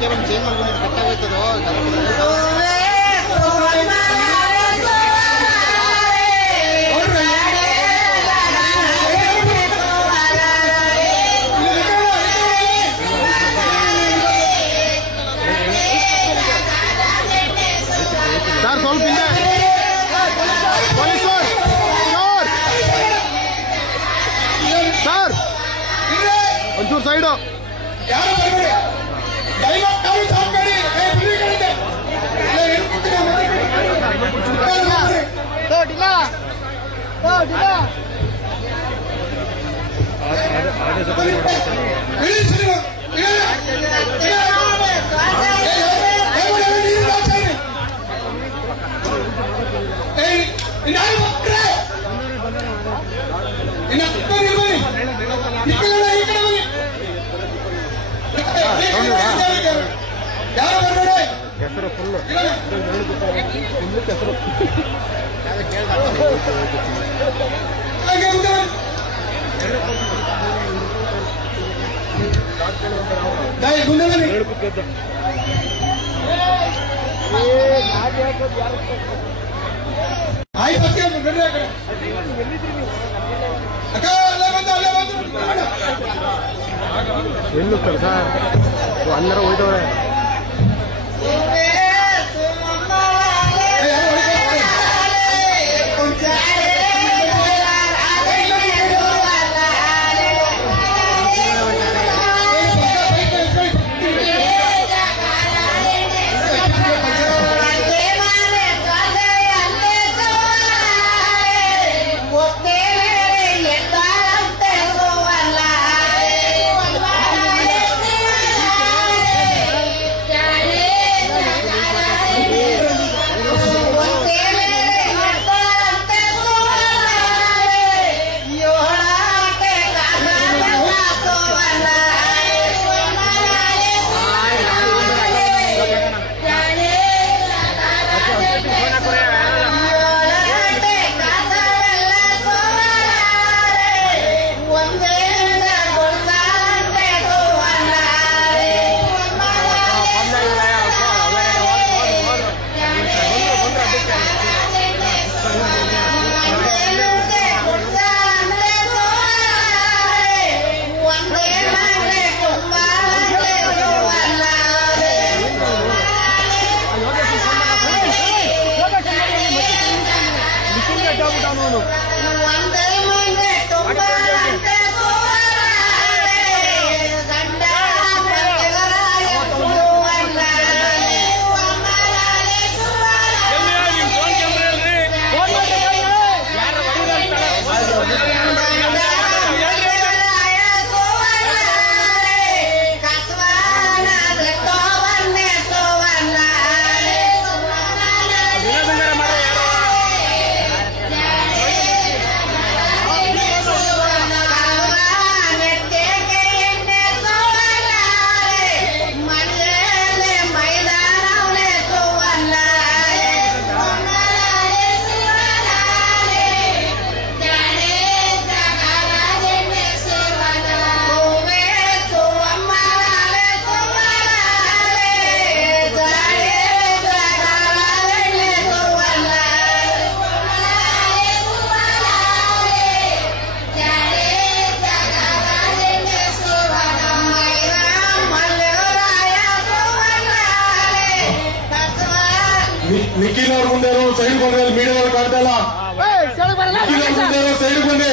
ಕೇವಲ ಚೇಂಜ್ ಮಾಡ್ಕೊಂಡು ಕಟ್ಟಾಗೋಯ್ತದೋ ಸರ್ ಸ್ವಲ್ಪ ಸರ್ ಒಂಚೂರು ಸೈಡು ಹೆಸರು ಫುಲ್ಲು ಹೆಸರು ಎಲ್ಲೂ ಕೆಲಸ ಅಲ್ಲರ ಹೋಯ್ತವ್ರೆ ನಿಖಿಲ್ ಅವ್ರ ಮುಂದೆ ಸೈಡ್ ಬಂದ್ರೆ ಮೀಡಿಯಾದವ್ರು ಕಾಣ್ತಾ ಇಲ್ಲ. ನಿಖಿಲ್ ಅವ್ರ ಮುಂದೆ ಸೈಡ್ ಬಂದೆ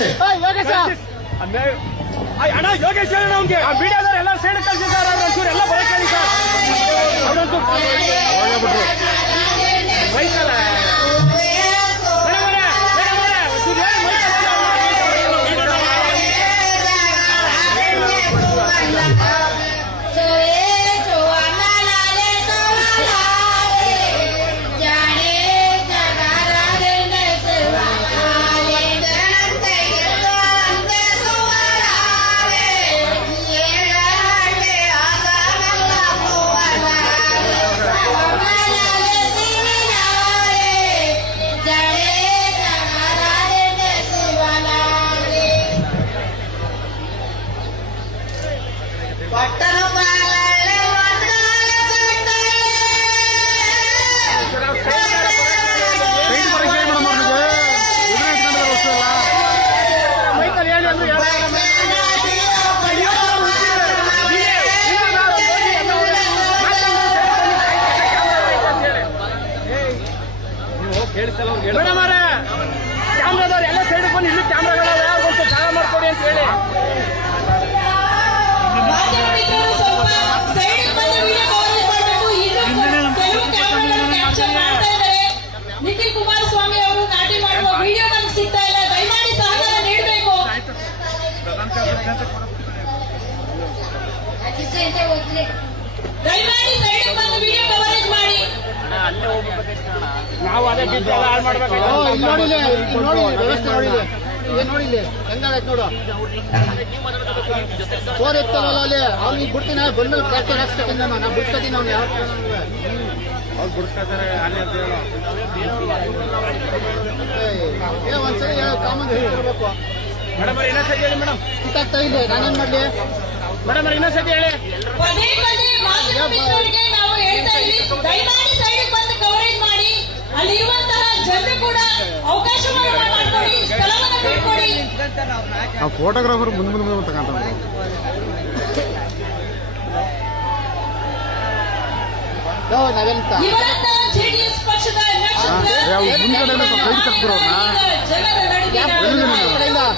ಅಣ್ಣ ಯೋಗೇಶ್ ಹೇಳ ನಮ್ಗೆ ಮೀಡಿಯಾದವ್ರು ಎಲ್ಲ ಸೈಡ್ ಕಳ್ಸಿದ್ದಾರೆ ಒಂಚೂರು ಎಲ್ಲ ಬರಕ್ ಹೇಳಿ ಸರ್ Yeah. ಮೇಡಮ್ ಅವರೇ ಕ್ಯಾಮ್ರಾದವ್ರು ಎಲ್ಲ ಸೈಡ್ ಬಂದು ಇಲ್ಲಿ ಕ್ಯಾಮ್ರಾಗಳ ಯಾರಿಗೊಂದು ಜಾಗ ಮಾಡ್ಕೊಡಿ ಅಂತ ಹೇಳಿ. ನಿಖಿಲ್ ಕುಮಾರಸ್ವಾಮಿ ಅವರು ನಾಟಿ ಮಾಡುವ ವಿಡಿಯೋ ನಮ್ಗೆ ಸಿಗ್ತಾ ಇಲ್ಲ, ದಯಮಾಡಿ ಸಹಕಾರ ನೀಡಬೇಕು. ದಯಮಾಡಿ ಸೈಡ್ ಬಂದು ವಿಡಿಯೋ ಕವರೇಜ್ ಮಾಡಿ. ನಾವು ಅದೇ ಬಿದ್ದು ಎಲ್ಲ ಹಾಳು ಮಾಡ್ಬೇಕು. ನೋಡಿ ವ್ಯವಸ್ಥೆ ನೋಡಿದೆ ನೋಡಿಲ್ಲ ಹೆಂಗಾಗೈತೆ ನೋಡು. ಫೋರ್ ಎತ್ತಲ್ಲ ಅಲ್ಲಿ ಅವ್ನಿಗೆ ಬಿಡ್ತೀನಿ ಬಂದು ಫ್ರಾಕ್ಚರ್ ಹಾಕ್ಸ್ಕೊತೀನಿ ನಾನು ಬಿಡ್ಸ್ಕೊತೀನಿ ಅವ್ನು ಯಾವ ಅವ್ರು ಬಿಡಿಸ್ಕೊತಾರೆ ಅಲ್ಲಿ ಅಂತ ಹೇಳೋ ಒಂದ್ಸರಿ ಕಾಮನ್ ಹೇಳ್ಬೇಕು. ಮೇಡಮ್ ಅವ್ರು ಇನ್ನೊಂದ್ಸತಿ ಹೇಳಿ ಮೇಡಮ್. ಕಿತ್ತಾಗ್ತಾ ಇದೆ ನಾನೇನ್ ಮಾಡ್ಲಿ ಮೇಡಮ್ ಅವ್ರು ಇನ್ನೊಂದ್ಸತಿ ಹೇಳಿ. ಪದೇ ಪದೇ ಮಾಧ್ಯಮ ಮಿತ್ರರಿಗೆ ನಾವು ಹೇಳ್ತಾ ಇದ್ದೀವಿ, ದಯಮಾಡಿ ಸೈಡ್ ಬಂದು ಕವರೇಜ್ ಮಾಡಿ. ಅಲ್ಲಿರುವಂತಹ ಜನರು ಕೂಡ ಅವಕಾಶವನ್ನು ಮಾಡಿಕೊಡಿ, ಸ್ಥಳವನ್ನು ಬಿಟ್ಕೊಡಿ. ಆ ಫೋಟೋಗ್ರಾಫರ್ ಮುಂದೆ ತಗೊಂತ ಇವರಂತ ಜೆಡಿಎಸ್ ಪಕ್ಷದ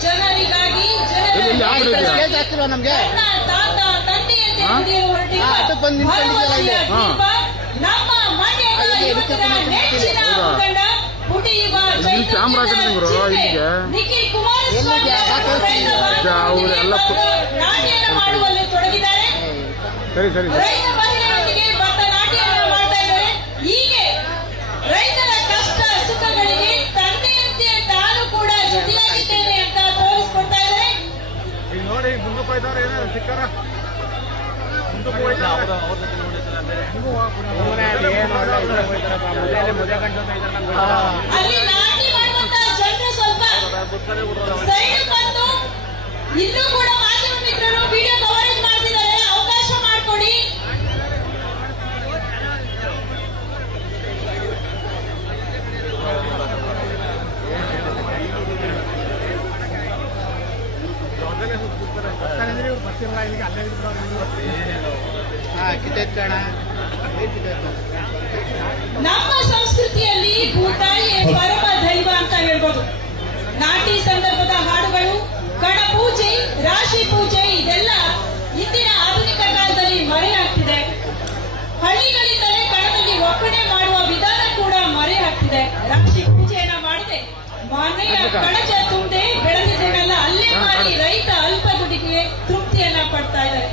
ಜನರಿಗಾಗಿ ನಮ್ಗೆ ತಾತ ತಂದೆಯಂತೆ ನಮ್ಮ ಮಂಡ್ಯದ ಯುವಕರ ನೆಚ್ಚಿನ ಮುಖಂಡ ಪುಟಿಯುವ ನಿಖಿಲ್ ಕುಮಾರಸ್ವಾಮಿ ನಾಟ್ಯವನ್ನು ಮಾಡುವಲ್ಲಿ ತೊಡಗಿದ್ದಾರೆ. ರೈತ ಮಹಿಳೆಯರೊಂದಿಗೆ ಭರತನಾಟ್ಯವನ್ನು ಮಾಡ್ತಾ ಇದ್ದಾರೆ. ಹೀಗೆ ರೈತರ ಕಷ್ಟ ಸುಖಗಳಿಗೆ ತಂದೆಯಂತೆ ತಾನು ಕೂಡ ಜೊತೆಯಾಗಿದ್ದೇನೆ ಅಂತ ತೋರಿಸ್ಕೊಡ್ತಾ ಇದ್ದಾರೆ. ನೋಡಿ ಮುಂದಕ್ಕೆ ಹೋಯ್ತವ್ರೆ ಏನಾದ್ರು ಸಿಕ್ಕಾರ ಅಲ್ಲಿ ನಾಟಿ ಮಾಡುವಂತಹ ಜನರು ಸ್ವಲ್ಪ ಸೈಡ್ ಬಂದು ಇನ್ನೂ ಕೂಡ ಮಾಧ್ಯಮ ಮಿತ್ರರು ವಿಡಿಯೋ ಕವರೇಜ್ ಮಾಡ್ತಿದ್ದಾರೆ, ಅವಕಾಶ ಮಾಡಿಕೊಡಿ. ನಮ್ಮ ಸಂಸ್ಕೃತಿಯಲ್ಲಿ ಭೂತಾಯಿ ಪರಮ ದೈವ ಅಂತ ಹೇಳ್ಬೋದು. ನಾಟಿ ಸಂದರ್ಭದ ಹಾಡುಗಳು, ಕಣ ಪೂಜೆ, ರಾಶಿ ಪೂಜೆ ಇದೆಲ್ಲ ಇಂದಿನ ಆಧುನಿಕ ಕಾಲದಲ್ಲಿ ಮರೆಯಾಗ್ತಿದೆ. ಹಳ್ಳಿಗಳಿಂದಲೇ ಕಣದಲ್ಲಿ ಒಕ್ಕಣೆ ಮಾಡುವ ವಿಧಾನ ಕೂಡ ಮರೆಯಾಗ್ತಿದೆ. ರಾಶಿ ಪೂಜೆಯನ್ನ ಮಾಡದೆ ಮನೆಯ ಕಣಜ ತುಂಡೆ ಬೆಳೆದಿದ್ದನ್ನೆಲ್ಲ ಅಲ್ಲೇ ಮಾಡಿ ರೈತ ಅಲ್ಪ ದುಡಿಗೆ ತೃಪ್ತಿಯನ್ನ ಪಡ್ತಾ ಇದ್ದಾರೆ.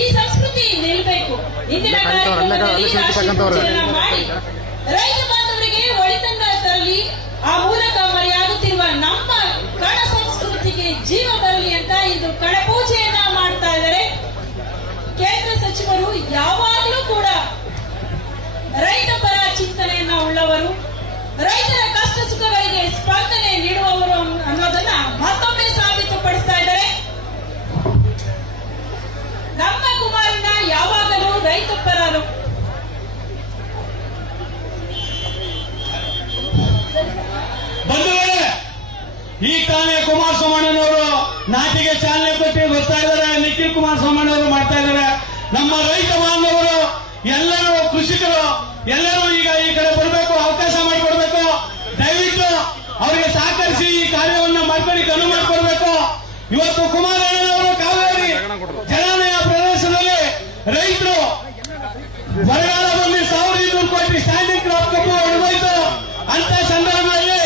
ಈ ಸಂಸ್ಕೃತಿ ನಿಲ್ಬೇಕು. ಇಂದಿನ ಕಾರ್ಯಕ್ರಮದಲ್ಲಿ ರಾಶಿ ಪೂಜೆಯನ್ನ ಮಾಡಿ ರೈತ ಬಾಂಧವರಿಗೆ ಒಳಿತನ್ನ ತರಲಿ, ಆ ಮೂಲಕ ಮರೆಯಾಗುತ್ತಿರುವ ನಮ್ಮ ಕಣ ಸಂಸ್ಕೃತಿಗೆ ಜೀವ ಬರಲಿ ಅಂತ ಇಂದು ಕಣ ಪೂಜೆಯನ್ನ ಮಾಡ್ತಾ ಇದ್ದಾರೆ. ಕೇಂದ್ರ ಸಚಿವರು ಯಾವಾಗಲೂ ಕೂಡ ರೈತ ಪರ ಚಿಂತನೆಯನ್ನ ಉಳ್ಳವರು, ರೈತರ ಕಷ್ಟ ಸುಖಗಳಿಗೆ ಸ್ಪಂದನೆ ನೀಡುವವರು ಅನ್ನೋದನ್ನ ಮತ್ತೊಮ್ಮೆ ಸಾಬೀತುಪಡಿಸ್ತಾ ಇದ್ದಾರೆ. ನಮ್ಮ ಕುಮಾರಣ್ಣ ಯಾವಾಗಲೂ ರೈತ ಪರರು. ಬಂಧುಗಳೇ, ಈ ತಾನೇ ಕುಮಾರಸ್ವಾಮಣ್ಣನವರು ನಾಟಿಗೆ ಚಾಲನೆ ಕೊಟ್ಟು ಬರ್ತಾ ಇದ್ದಾರೆ. ನಿಖಿಲ್ ಕುಮಾರಸ್ವಾಮಣ್ಣವರು ಮಾಡ್ತಾ ಇದ್ದಾರೆ. ನಮ್ಮ ರೈತ ಬಾಂಧವರು ಎಲ್ಲರೂ ಕೃಷಿಕರು ಎಲ್ಲರೂ ಈಗ ಈ ಕಡೆ ಬರಬೇಕು, ಅವಕಾಶ ಮಾಡಿಕೊಡ್ಬೇಕು. ದಯವಿಟ್ಟು ಅವರಿಗೆ ಸಹಕರಿಸಿ ಈ ಕಾರ್ಯವನ್ನು ಮಾಡ್ಕೊಂಡು ಕಣ್ಣು ಮಾಡಿಕೊಡ್ಬೇಕು. ಇವತ್ತು ಕುಮಾರಣ್ಣನವರು ಕಾವೇರಿ ಜಲಾನಯ ಪ್ರದೇಶದಲ್ಲಿ ರೈತರು ಬರಗಾಲ ಬಂದು 1200 ಕೋಟಿ ಸ್ಟ್ಯಾಂಡಿಂಗ್ ಕ್ರಾಪ್ ಕಬ್ಬು ಹೊಡೆದೋಯ್ತು. ಅಂತ ಸಂದರ್ಭದಲ್ಲಿ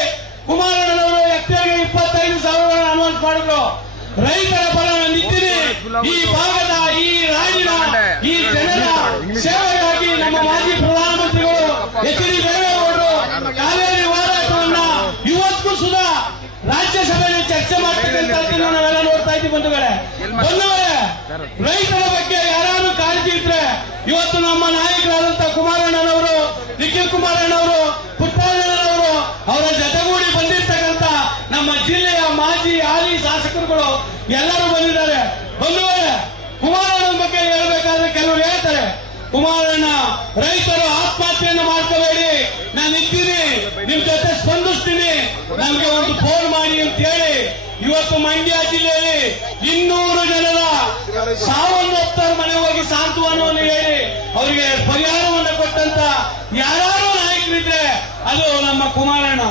ಕುಮಾರಣ್ಣನವರು ಹೆಕ್ಟೇರ್ಗೆ 25,000 ಅನೌನ್ಸ್ ಮಾಡಿದ್ರು. ರೈತರ ಪರ ನಿಂತಿದೆ. ಈ ಭಾಗದ, ಈ ರಾಜ್ಯದ, ಈ ಜನರ ಸೇವೆಗಾಗಿ ನಮ್ಮ ಮಾಜಿ ಪ್ರಧಾನಮಂತ್ರಿಗಳು ಎಚ್.ಡಿ. ದೇವೇಗೌಡರು ಕಾವೇರಿ ಹೋರಾಟವನ್ನ ಇವತ್ತು ಸುಧಾ ರಾಜ್ಯಸಭೆಯಲ್ಲಿ ಚರ್ಚೆ ಮಾಡ್ತಕ್ಕಂಥದ್ದನ್ನು ನಾವೆಲ್ಲ ನೋಡ್ತಾ ಇದ್ದೀವಿ. ಬಂಧುಗಳೇ, ರೈತರ ಬಗ್ಗೆ ಯಾರು ಕಾಳಜಿ ಇದ್ರೆ ಇವತ್ತು ನಮ್ಮ ನಾಯಕರಾದಂತಹ ಕುಮಾರಣ್ಣನವರು, ನಿಖಿಲ್ ಕುಮಾರಣ್ಣವರು, ಪುಟ್ಟಣ್ಣನವರು ಅವರ ಜೊತೆಗೂಡಿ ಬಂದಿರ್ತಕ್ಕಂಥ ನಮ್ಮ ಜಿಲ್ಲೆಯ ಮಾಜಿ ಹಾಲಿ ಶಾಸಕರುಗಳು ಎಲ್ಲರೂ ಬಂದಿದ್ದಾರೆ. ಬಂಧುಗಳೇ, ಕುಮಾರಣ್ಣನ ಬಗ್ಗೆ ಹೇಳಬೇಕಾದ್ರೆ ಕೆಲವರು ಹೇಳ್ತಾರೆ, ಕುಮಾರಣ್ಣ ರೈತರು ಆತ್ಮಹತ್ಯೆಯನ್ನು ಮಾಡ್ಕೋಬೇಡಿ, ನಾನು ಇದ್ದೀನಿ, ನಿಮ್ ಜೊತೆ ಸ್ಪಂದಿಸ್ತೀನಿ, ನಮ್ಗೆ ಒಂದು ಫೋನ್ ಮಾಡಿ ಅಂತ ಹೇಳಿ ಇವತ್ತು ಮಂಡ್ಯ ಜಿಲ್ಲೆಯಲ್ಲಿ 200 ಜನರ ಸಾವನ್ನಪ್ತರ ಮನೆ ಹೋಗಿ ಸಾಂತ್ವನವನ್ನು ಹೇಳಿ ಅವರಿಗೆ ಪರಿಹಾರವನ್ನು ಕೊಟ್ಟಂತ ಯಾರು ನಾಯಕರಿದ್ರೆ ಅದು ನಮ್ಮ ಕುಮಾರಣ್ಣ.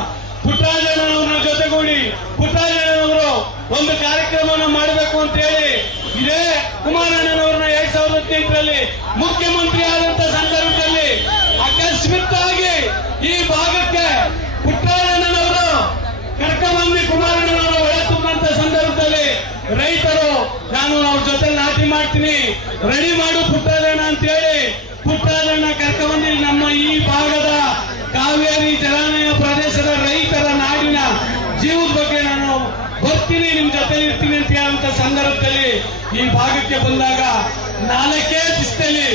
ಪುಟ್ಟರಾಜಣ್ಣನವ್ರನ್ನ ಜೊತೆಗೂಡಿ ಪುಟ್ಟರಾಜಣ್ಣನವರು ಒಂದು ಕಾರ್ಯಕ್ರಮವನ್ನು ಮಾಡಬೇಕು ಅಂತ ಹೇಳಿ ಇದೇ ಕುಮಾರಣ್ಣನವ್ರನ್ನ 2018ರಲ್ಲಿ ಮುಖ್ಯಮಂತ್ರಿ ಆದಂತ ಸಂದರ್ಭದಲ್ಲಿ ಅಕಸ್ಮಾತ್ ಆಗಿ ಈ ಭಾಗಕ್ಕೆ ಪುಟ್ಟರಾಜಣ್ಣನವರು ಕರ್ಕೊಂಡ್ಬಂದು ಕುಮಾರಣ್ಣನವರು ಒಳ ತುಂಬಂತ ಸಂದರ್ಭದಲ್ಲಿ ರೈತರು ನಾನು ಅವ್ರ ಜೊತೆ ನಾಟಿ ಮಾಡ್ತೀನಿ ರೆಡಿ ಮಾಡು ಪುಟ್ಟರಾಜಣ್ಣ ಅಂತ ಹೇಳಿ ಪುಟ್ಟರಾಜಣ್ಣ ಕರ್ಕೊಂಡ್ಬಂದು ನಮ್ಮ ಈ ಭಾಗದ ಕಾವೇರಿ ಜಲಾನಯ ಪ್ರದೇಶದ ರೈತರ ನಾಡಿನ ಜೀವದ ಬಗ್ಗೆ ನಾನು ಬರ್ತೀನಿ ನಿಮ್ ಜೊತೆ ಇರ್ತೀನಿ ಅಂತ ಹೇಳುವಂತ ಸಂದರ್ಭದಲ್ಲಿ ಈ ಭಾಗಕ್ಕೆ ಬಂದಾಗ 4 ದಿವಸದಲ್ಲಿ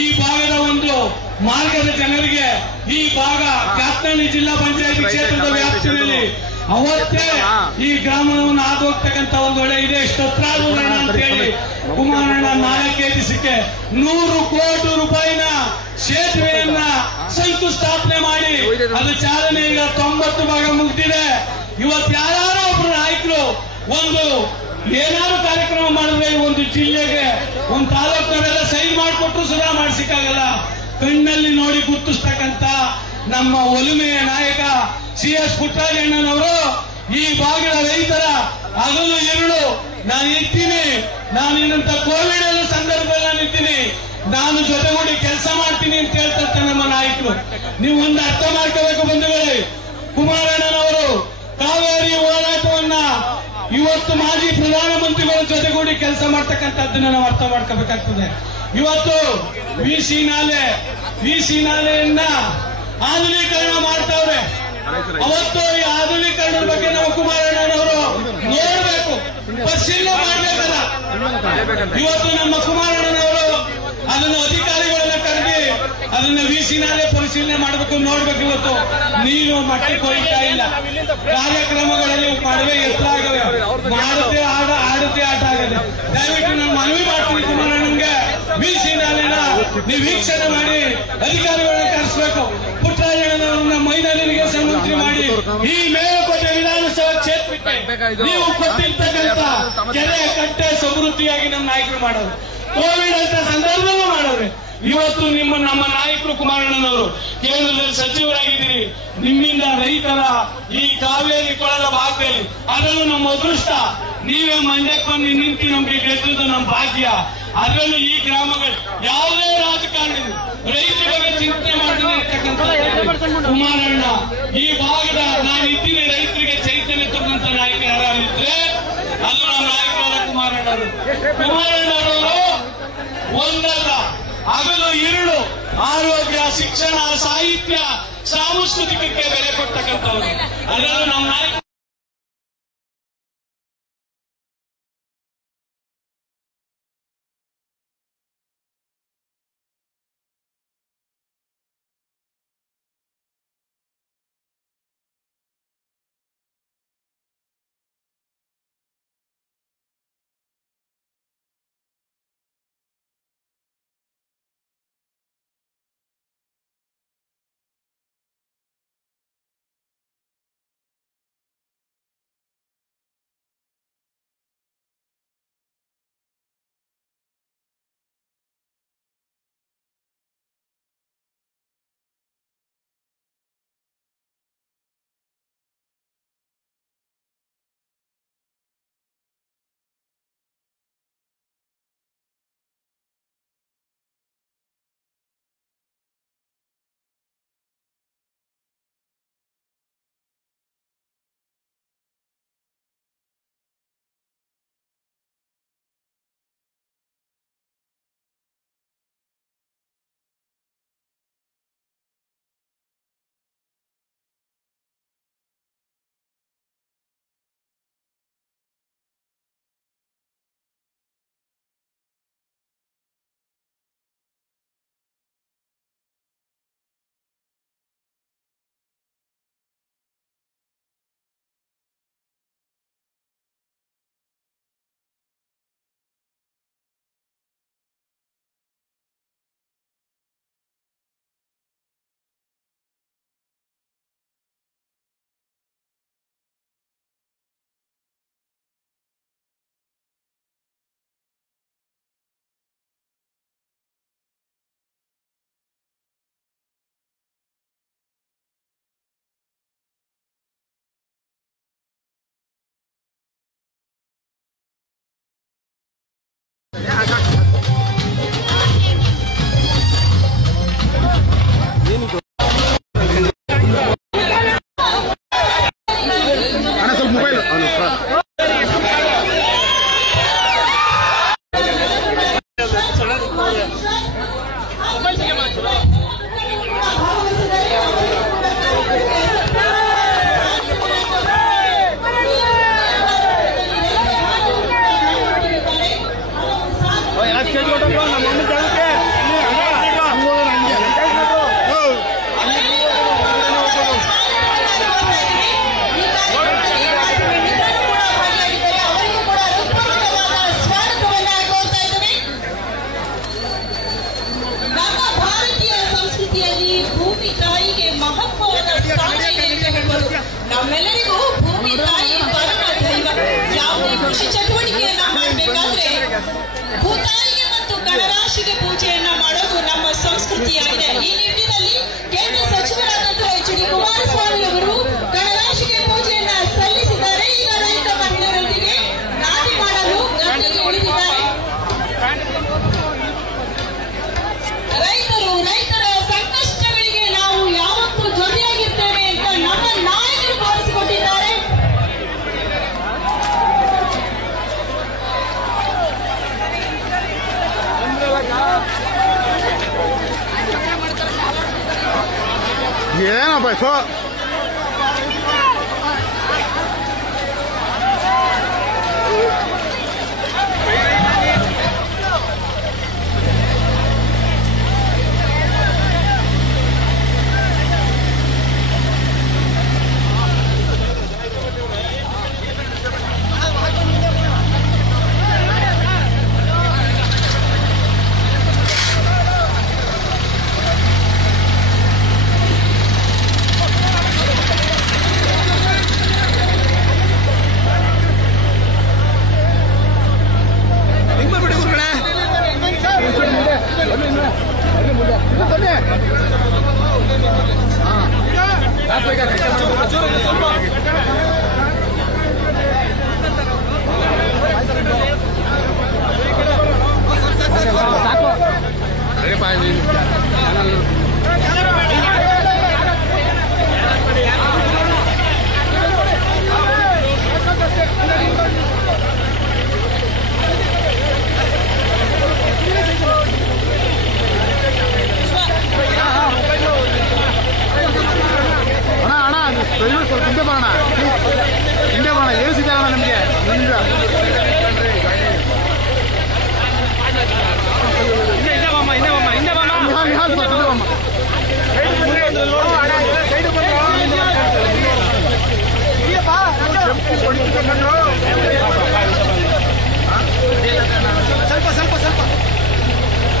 ಈ ಭಾಗದ ಒಂದು ಮಾರ್ಗದ ಜನರಿಗೆ ಈ ಭಾಗ ಕ್ಯಾಪ್ಟನ್ ಜಿಲ್ಲಾ ಪಂಚಾಯತ್ ಕ್ಷೇತ್ರದ ವ್ಯಾಪ್ತಿಯಲ್ಲಿ ಅವತ್ತೇ ಈ ಗ್ರಾಮವನ್ನು ಹಾದು ಹೋಗ್ತಕ್ಕಂಥ ಒಂದು ಒಳ್ಳೆ ಇದೆ ಸ್ತೋತ್ರಾರ್ಪಣೆ ಅಂತ ಹೇಳಿ ಕುಮಾರಣ್ಣ 4 ದಿವಸಕ್ಕೆ 100 ಕೋಟಿ ರೂಪಾಯಿನ ಸೇತುವೆಯನ್ನ ಶಂಕುಸ್ಥಾಪನೆ ಮಾಡಿ ಅದು ಚಾಲನೆ ಈಗ 90 ಭಾಗ ಮುಗಿದಿದೆ. ಇವತ್ತು ಯಾರು ಒಬ್ರು ನಾಯಕರು ಒಂದು ಏನಾದ್ರು ಕಾರ್ಯಕ್ರಮ ಮಾಡಿದ್ರೆ ಒಂದು ಜಿಲ್ಲೆಗೆ ಒಂದು ತಾಲೂಕಿನವರೆಲ್ಲ ಸೈನ್ ಮಾಡಿಕೊಟ್ರು ಸುಧಾ ಮಾಡಿಸಿಕ್ಕಾಗಲ್ಲ. ಕಣ್ಣಲ್ಲಿ ನೋಡಿ ಗುರುತಿಸ್ತಕ್ಕಂಥ ನಮ್ಮ ಒಲುಮೆಯ ನಾಯಕ CS ಪುಟ್ಟರಾಜಣ್ಣನವರು ಈ ಭಾಗದ ರೈತರ ಹಗಲು ഇരുಳು ನಾನು ಇರ್ತೀನಿ, ನಾನು ಇನ್ನಂತ ಕೋವಿಡ್ ಸಂದರ್ಭದಲ್ಲಿ ನಾನು ಇರ್ತೀನಿ, ನಾನು ಜೊತೆಗೂಡಿ ಕೆಲಸ ಮಾಡ್ತೀನಿ ಅಂತ ಹೇಳ್ತಂತ ನಮ್ಮ ನಾಯಕರು. ನೀವು ಒಂದು ಅರ್ಥ ಮಾಡ್ಕೋಬೇಕು ಬಂಧುಗಳೇ, ಕುಮಾರಣ್ಣನವರು ಕಾವೇರಿ ಹೋರಾಟವನ್ನ ಇವತ್ತು ಮಾಜಿ ಪ್ರಧಾನಮಂತ್ರಿಗಳ ಜೊತೆಗೂಡಿ ಕೆಲಸ ಮಾಡ್ತಕ್ಕಂಥದ್ದನ್ನ ನಾವು ಅರ್ಥ ಮಾಡ್ಕೋಬೇಕಾಗ್ತದೆ. ಇವತ್ತು ವಿಸಿ ನಾಲೆಯನ್ನ ಆಧುನೀಕರಣ ಮಾಡ್ತಾವ್ರೆ. ಅವತ್ತು ಈ ಆಧುನೀಕರಣದ ಬಗ್ಗೆ ನಾವು ಕುಮಾರಣ್ಣನವರು ನೋಡಬೇಕು, ಪರಿಶೀಲನೆ ಮಾಡಬೇಕಲ್ಲ. ಇವತ್ತು ನಮ್ಮ ಕುಮಾರಣ್ಣನವರು ಅದನ್ನು ಅಧಿಕಾರಿಗಳನ್ನ ಕರೆದಿ ಅದನ್ನ ವಿಸಿ ನಾಲೆ ಪರಿಶೀಲನೆ ಮಾಡಬೇಕು, ನೋಡ್ಬೇಕು. ಇವತ್ತು ನೀರು ಮಟ್ಟಕ್ಕೆ ಹೋಗ್ತಾ ಇಲ್ಲ, ಕಾರ್ಯಕ್ರಮಗಳಲ್ಲಿ ಮಾಡುವೆ ಎತ್ತರ ಆಗವೆ, ಮಾಡುತ್ತೆ ಆಡುತ್ತೆ ಆಟ ಆಗದೆ. ದಯವಿಟ್ಟು ನಾನು ಮನವಿ ಮಾಡ್ತೀನಿ ಕುಮಾರಣ್ಣನ್ಗೆ, ವಿಸಿ ನಾಲೆನ ನೀವು ವೀಕ್ಷಣೆ ಮಾಡಿ ಅಧಿಕಾರಿಗಳನ್ನ ಕರೆಸಬೇಕು. ಪುಟ್ಟರಾಜಣ್ಣನವರನ್ನ ಮೈದಾನಿಗೆ ಮಂತ್ರಿ ಮಾಡಿ ಈ ಮೇಲುಕೋಟೆ ವಿಧಾನಸಭಾ ಕ್ಷೇತ್ರಕ್ಕೆ ನೀವು ಕೊಟ್ಟಿರ್ತಕ್ಕಂಥ ಕೆರೆ ಕಟ್ಟೆ ಸಮೃದ್ಧಿಯಾಗಿ ನಮ್ಮ ನಾಯಕರು ಮಾಡೋದು, ಕೋವಿಡ್ ಅಂತ ಸಂದರ್ಭದಲ್ಲೂ ಮಾಡೋರು. ಇವತ್ತು ನಮ್ಮ ನಾಯಕರು ಕುಮಾರಣ್ಣನವರು ಕೇಂದ್ರದಲ್ಲಿ ಸಚಿವರಾಗಿದ್ದೀರಿ, ನಿಮ್ಮಿಂದ ರೈತರ ಈ ಕಾವೇರಿ ಕೊಳದ ಭಾಗದಲ್ಲಿ ಅದರಲ್ಲೂ ನಮ್ಮ ಅದೃಷ್ಟ, ನೀವೇ ಮಂಡ್ಯಕ್ಕೆ ಬಂದು ನಿಂತು ನಮ್ಗೆ ಗೆದ್ದುದು ನಮ್ಮ ಭಾಗ್ಯ. ಅದರಲ್ಲೂ ಈ ಗ್ರಾಮಗಳು ಯಾವುದೇ ರಾಜಕಾರಣಿ ರೈತರ ಬಗ್ಗೆ ಚಿಂತೆ ಮಾಡದೇ ಇರ್ತಕ್ಕಂಥ ಕುಮಾರಣ್ಣ ಈ ಭಾಗದ ನಾನು ಇದ್ದೀನಿ ರೈತರಿಗೆ ಚೈತನ್ಯ ತುಂಬಂತ ನಾಯಕ ಯಾರು ಇದ್ರೆ ಅದು ನಮ್ಮ ನಾಯಕರಾದ ಕುಮಾರಣ್ಣನವರು ಒಂದಲ್ಲ ಹಗಲು ഇരുಳು ಆರೋಗ್ಯ, ಶಿಕ್ಷಣ, ಸಾಹಿತ್ಯ, ಸಾಂಸ್ಕೃತಿಕಕ್ಕೆ ಬೆಲೆ ಕೊಡ್ತಕ್ಕಂಥವ್ರು. ಅದರಲ್ಲೂ ನಮ್ಮ ನಾಯಕ ನಮ್ಮೆಲ್ಲರಿಗೂ ಭೂಮಿ ತಾಯಿ ಪರಮ ದೈವ. ಯಾವುದೇ ಕೃಷಿ ಚಟುವಟಿಕೆಯನ್ನ ಮಾಡಬೇಕಾದ್ರೆ ಭೂತಾಯಿಗೆ ಮತ್ತು ಕಣರಾಶಿಗೆ ಪೂಜೆಯನ್ನ ಮಾಡೋದು ನಮ್ಮ ಸಂಸ್ಕೃತಿಯಾಗಿದೆ. ಈ ನಿಟ್ಟಿನಲ್ಲಿ ಕೇಂದ್ರ ಸಚಿವರಾದಂತಹ ಎಚ್.ಡಿ. ಕುಮಾರಸ್ವಾಮಿ ಅವರು ಕಣರಾಶಿಗೆ ಪೂಜೆಯನ್ನ ಸಲ್ಲಿಸಿದ್ದಾರೆ. ಈಗ ರೈತ ಮಹಿಳೆಯರೊಂದಿಗೆ ನಾಟಿ ಮಾಡಲು ಗದ್ದೆಗೆ ಇಳಿದಿದ್ದಾರೆ. ರೈತರ ಸಂಕಷ್ಟಗಳಿಗೆ ನಾವು ಯಾವತ್ತೂ ಜೊತೆಯಾಗಿರ್ತೇವೆ ಅಂತ ನಮ್ಮ ನಾಯಕರು ತೋರಿಸಿಕೊಟ್ಟಿದ್ದಾರೆ. ಏನಪ್ಪ ಹಿಂದೆ ಬರೋಣ ಏನು ಸಿಗಲ್ಲ ನಮಗೆ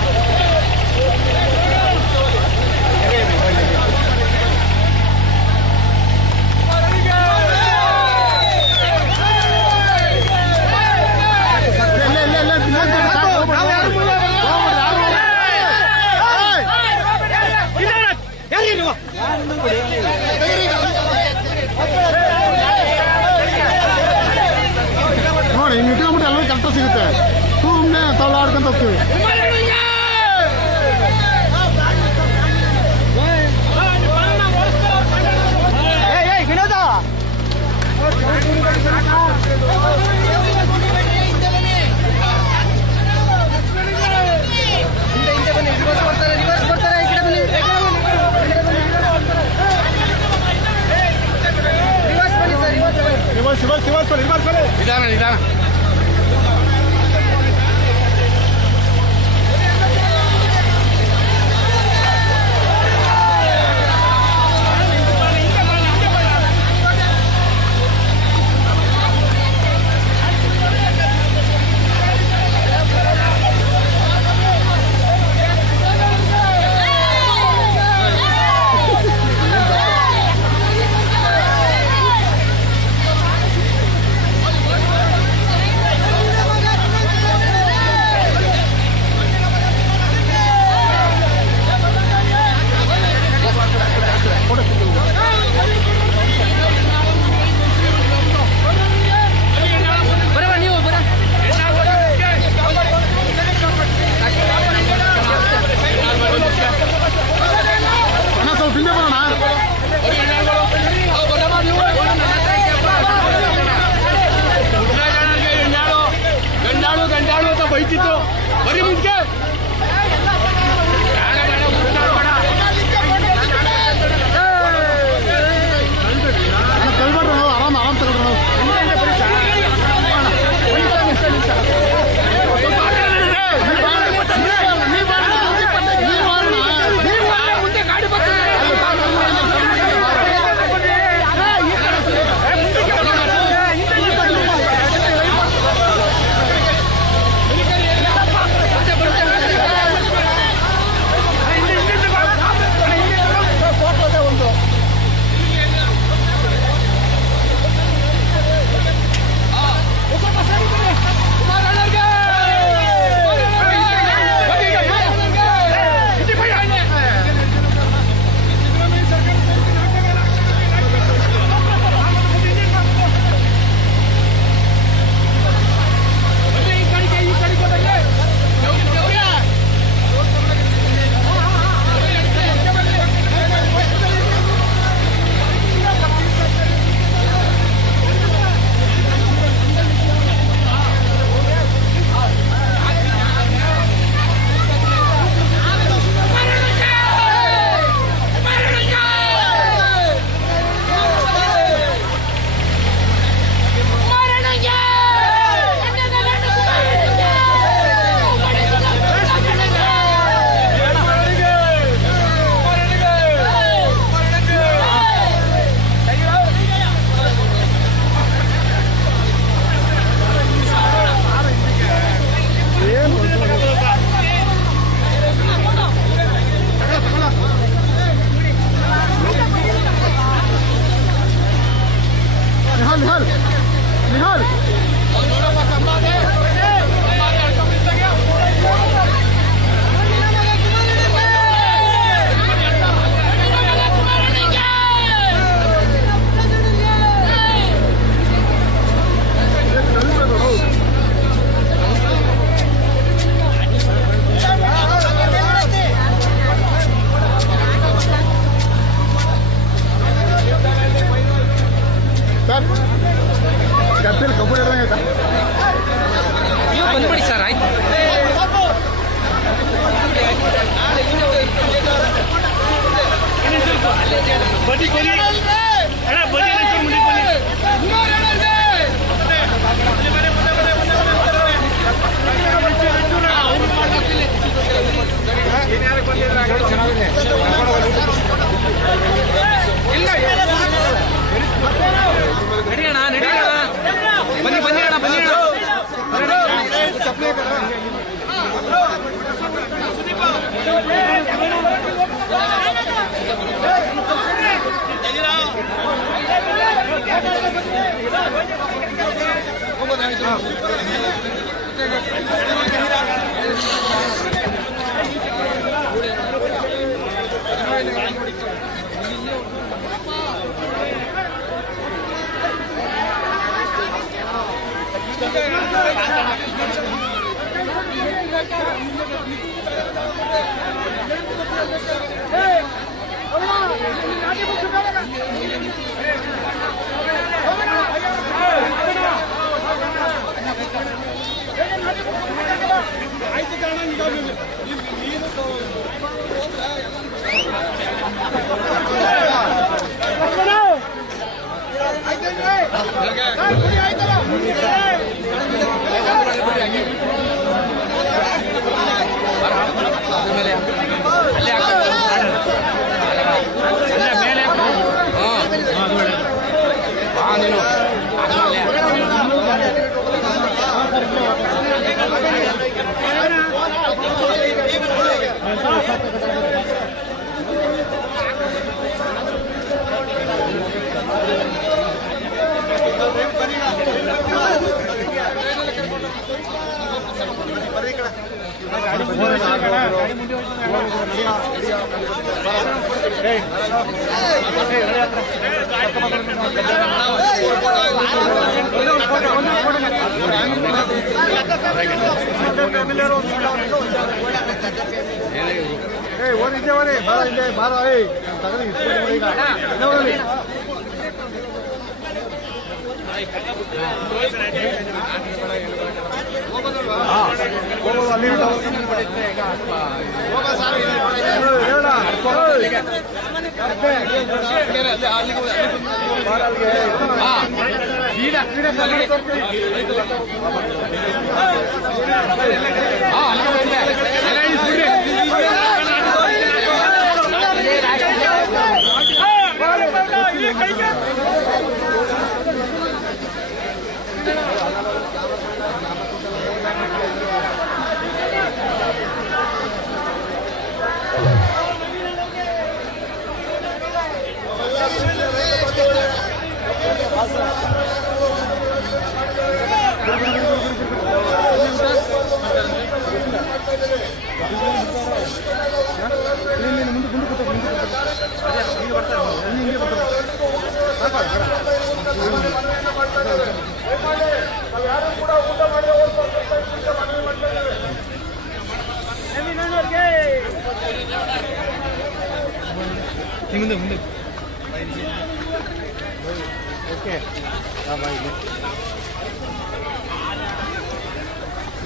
ಸ್ವಲ್ಪ ನೋಡಿ ಹಿಂಗೆ ಇಟ್ಕೊಂಡ್ಬಿಟ್ಟು ಎಲ್ಲರೂ ಕರೆಕ್ಟ್ ಸಿಗುತ್ತೆ. ಸುಮ್ಮನೆ ತಳ್ಳಾಡ್ಕೊಂತ ಹೋಗ್ತೀವಿ. ವಿನೋದ ನಿಧಾನ ನೀವು ಬಂದ್ಬಿಡಿ ಸರ್, ಆಯ್ತು.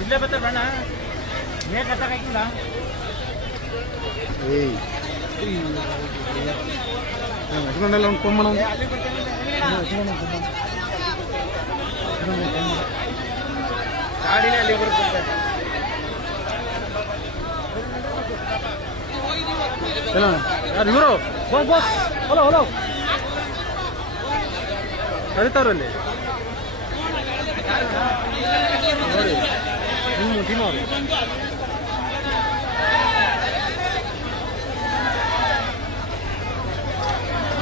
ಇಲ್ಲೇ ಬರ್ತಾರಣ್ಣ ಮೇಕ್ ಹತ್ತಕ್ಕಾಗಿಲ್ಲ ಹಚ್ಕೊಂಡೆಲ್ಲ ಒಂದು ಕೊಂಬಣ ಗಾಡಿನೇ ಅಲ್ಲಿ ಬರುತ್ತೆ ಯಾರು ಇವರು ಬಾಸ್ ಹಲೋ ಹಲೋ ಕರಿತಾವ್ರಲ್ಲಿ ನೋಡಿ ನಿಮ್ಮ ಟೀಮ್ ಅವರು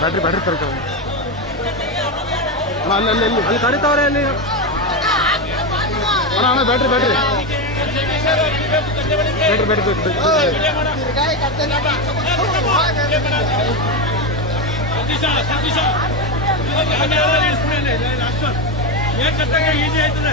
ಬ್ಯಾಟ್ರಿ ಕರಿತಾವ ಅಲ್ಲಿ ಕಡಿತಾವ್ರೆ ಅಲ್ಲಿ ಅಣ್ಣ ಬ್ಯಾಟ್ರಿ ಬ್ಯಾಟ್ರಿ ಬ್ಯಾಟ್ರಿ ಈಜಿ ಆಯ್ತದೆ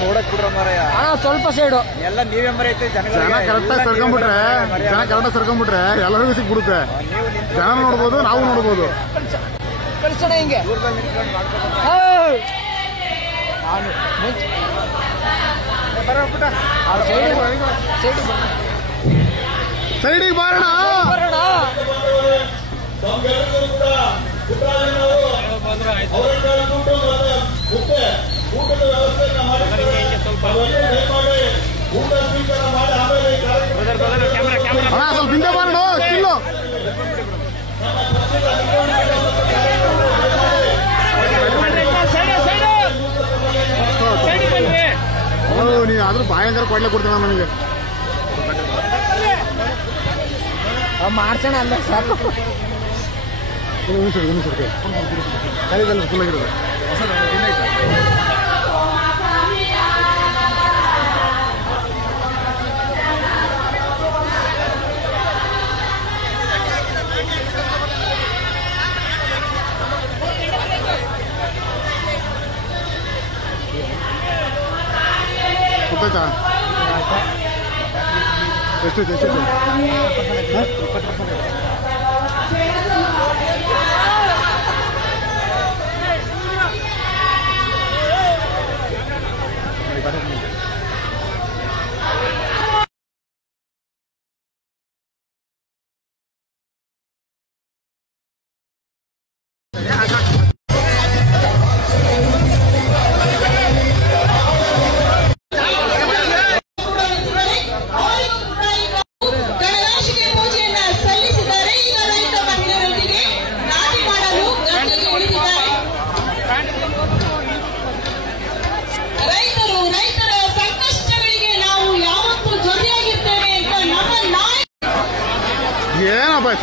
ನೋಡಕ್ ಬಿಡ್ರ ಮಾರಾಯ ಸ್ವಲ್ಪ ಸೈಡು ಎಲ್ಲ ನೀವೇ ಮರೆಯುತ್ತೆ ಜನ ಕರೆಕ್ಟಾಗಿ ಸರ್ಕೊಂಡ್ಬಿಟ್ರೆ ಎಲ್ಲರಿಗೂ ಸಿಕ್ಬಿಡುತ್ತೆ ಜನ ನೋಡ್ಬೋದು ನಾವು ನೋಡ್ಬೋದು ಕಳಿಸೋಣ ಹಿಂಗೆ ಸೈಡಿಗೆ ಬಾರೋಣ ಊಟದ ವ್ಯವಸ್ಥೆಯನ್ನು ಮಾಡಿ ಸ್ವಲ್ಪ ಹಿಂದೆ ಬಾರೋಣ ಸ್ಟಿಲ್ಲು ನೀವು ಆದ್ರೂ ಭಯಂಕರ ಕೊಡ್ಲೆ ಕೊಡ್ತೀನ ನನಗೆ ಮಾಡ್ಸೋಣ ಅಲ್ಲ ಸಾಕು ಕೈದಲ್ಲಿ ಫುಲ್ ಆಗಿರೋದು ಗೊತ್ತಾಯ್ತಾ ಎಷ್ಟು ಏನಪ್ಪ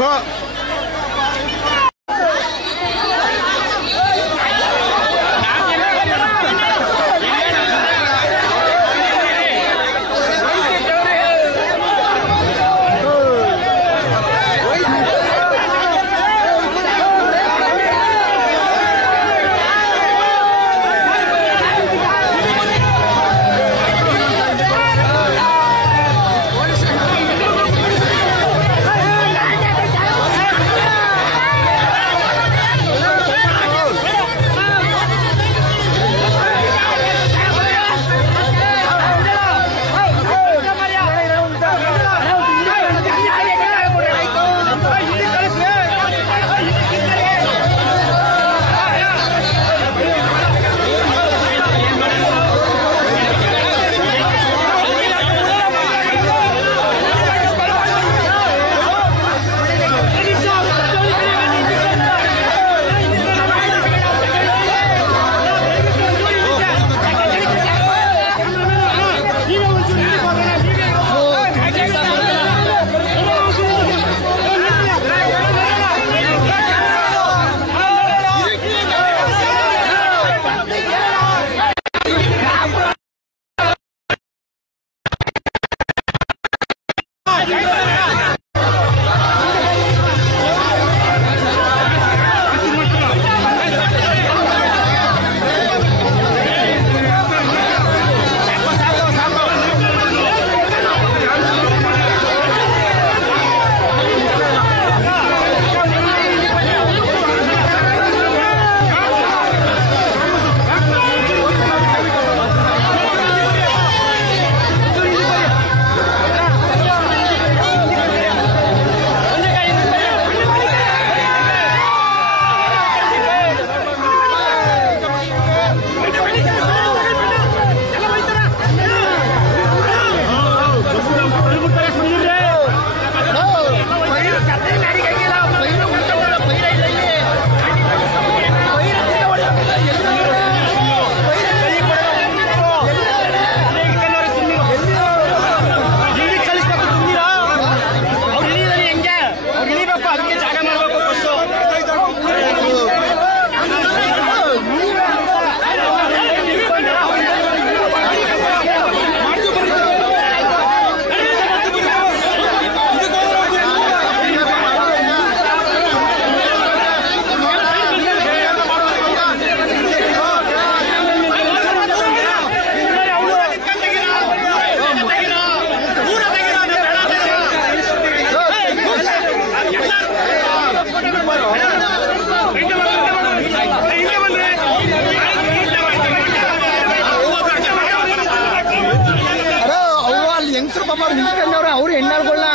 ಪಾಪ ನಿಂತ್ಕೊಂಡವ್ರೆ ಅವ್ರು ಹೆಣ್ಣಾಳ್ಗಳನ್ನ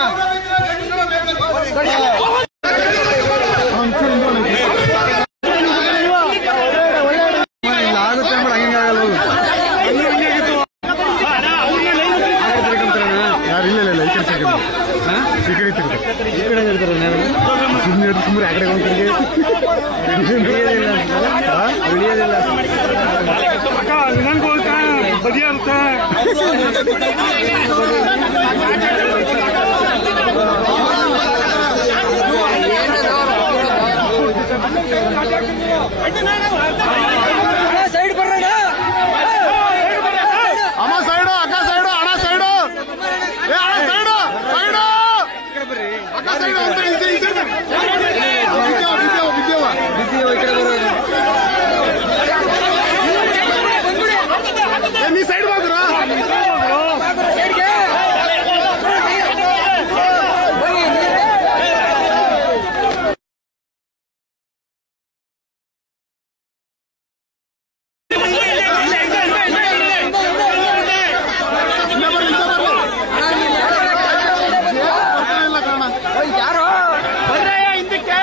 ಆಗುತ್ತೆ ಅಂದ್ಬಿಡ ಹಂಗಾಗಲ್ಲ ಯಾರು ಇಲ್ಲ ಈ ಕಡೆ ಸುಮ್ಮನೆ ಆ ಕಡೆ ಬದಿಯಾಗುತ್ತೆ ಸೈಡ್ ಬರೋಣ ಅಮ್ಮ ಸೈಡು ಅಕ್ಕ ಸೈಡು ಅಣ್ಣ ಸೈಡು ಅಣ್ಣ ಸೈಡು ಸೈಡು ಅಕ್ಕ ಸೈಡು ನೀ ಸೈಡ್ ಹೋದ್ರ ಯಾರೋ ಹಿಂದಕ್ಕೆ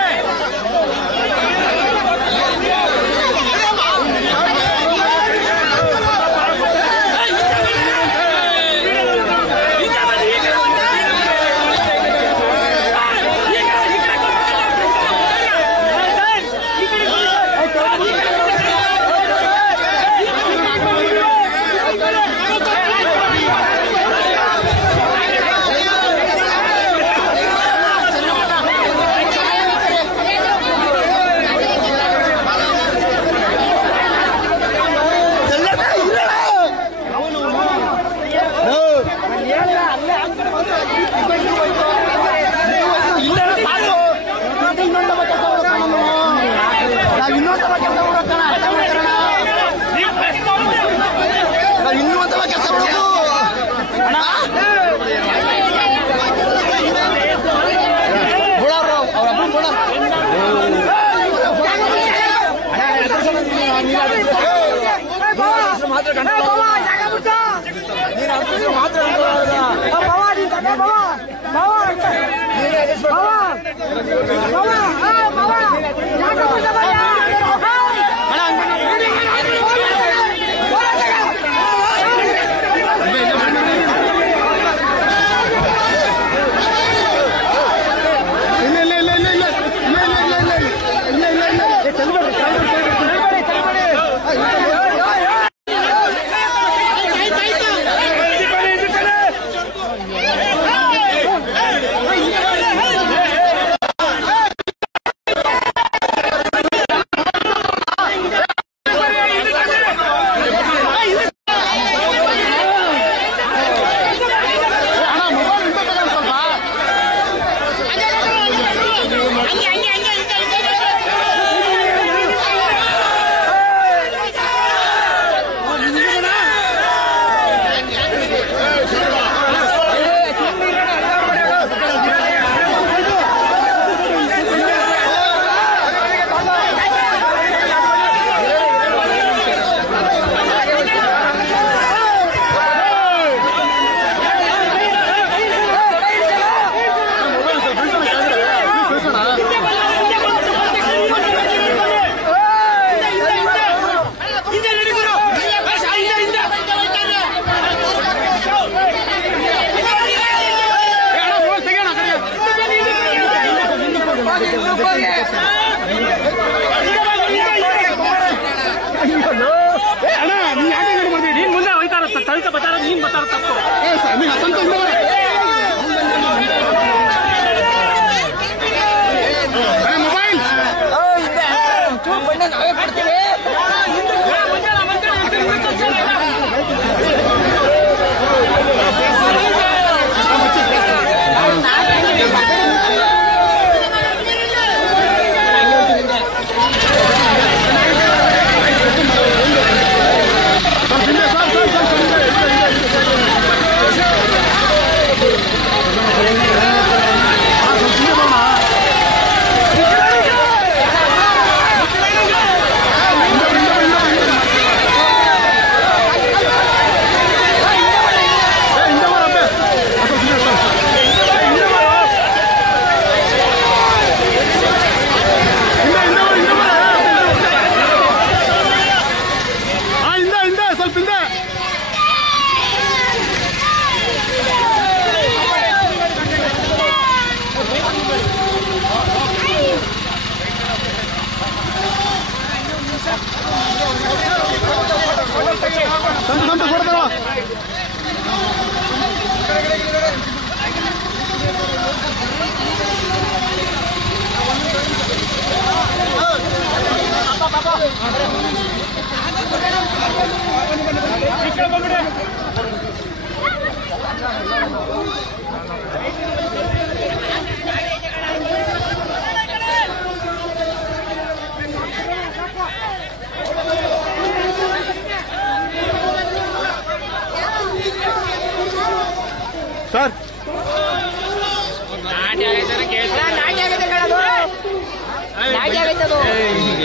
ಸರ್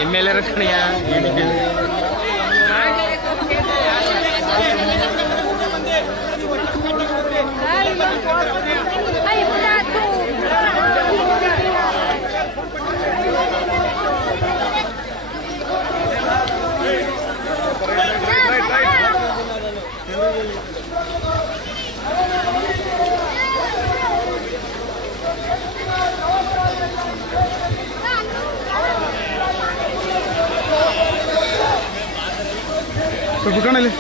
ಎಮ್ಮೆಲ್ಲರ ಕಣೆಯ ಬಿಟ್ಕೊಳ್ಳಿ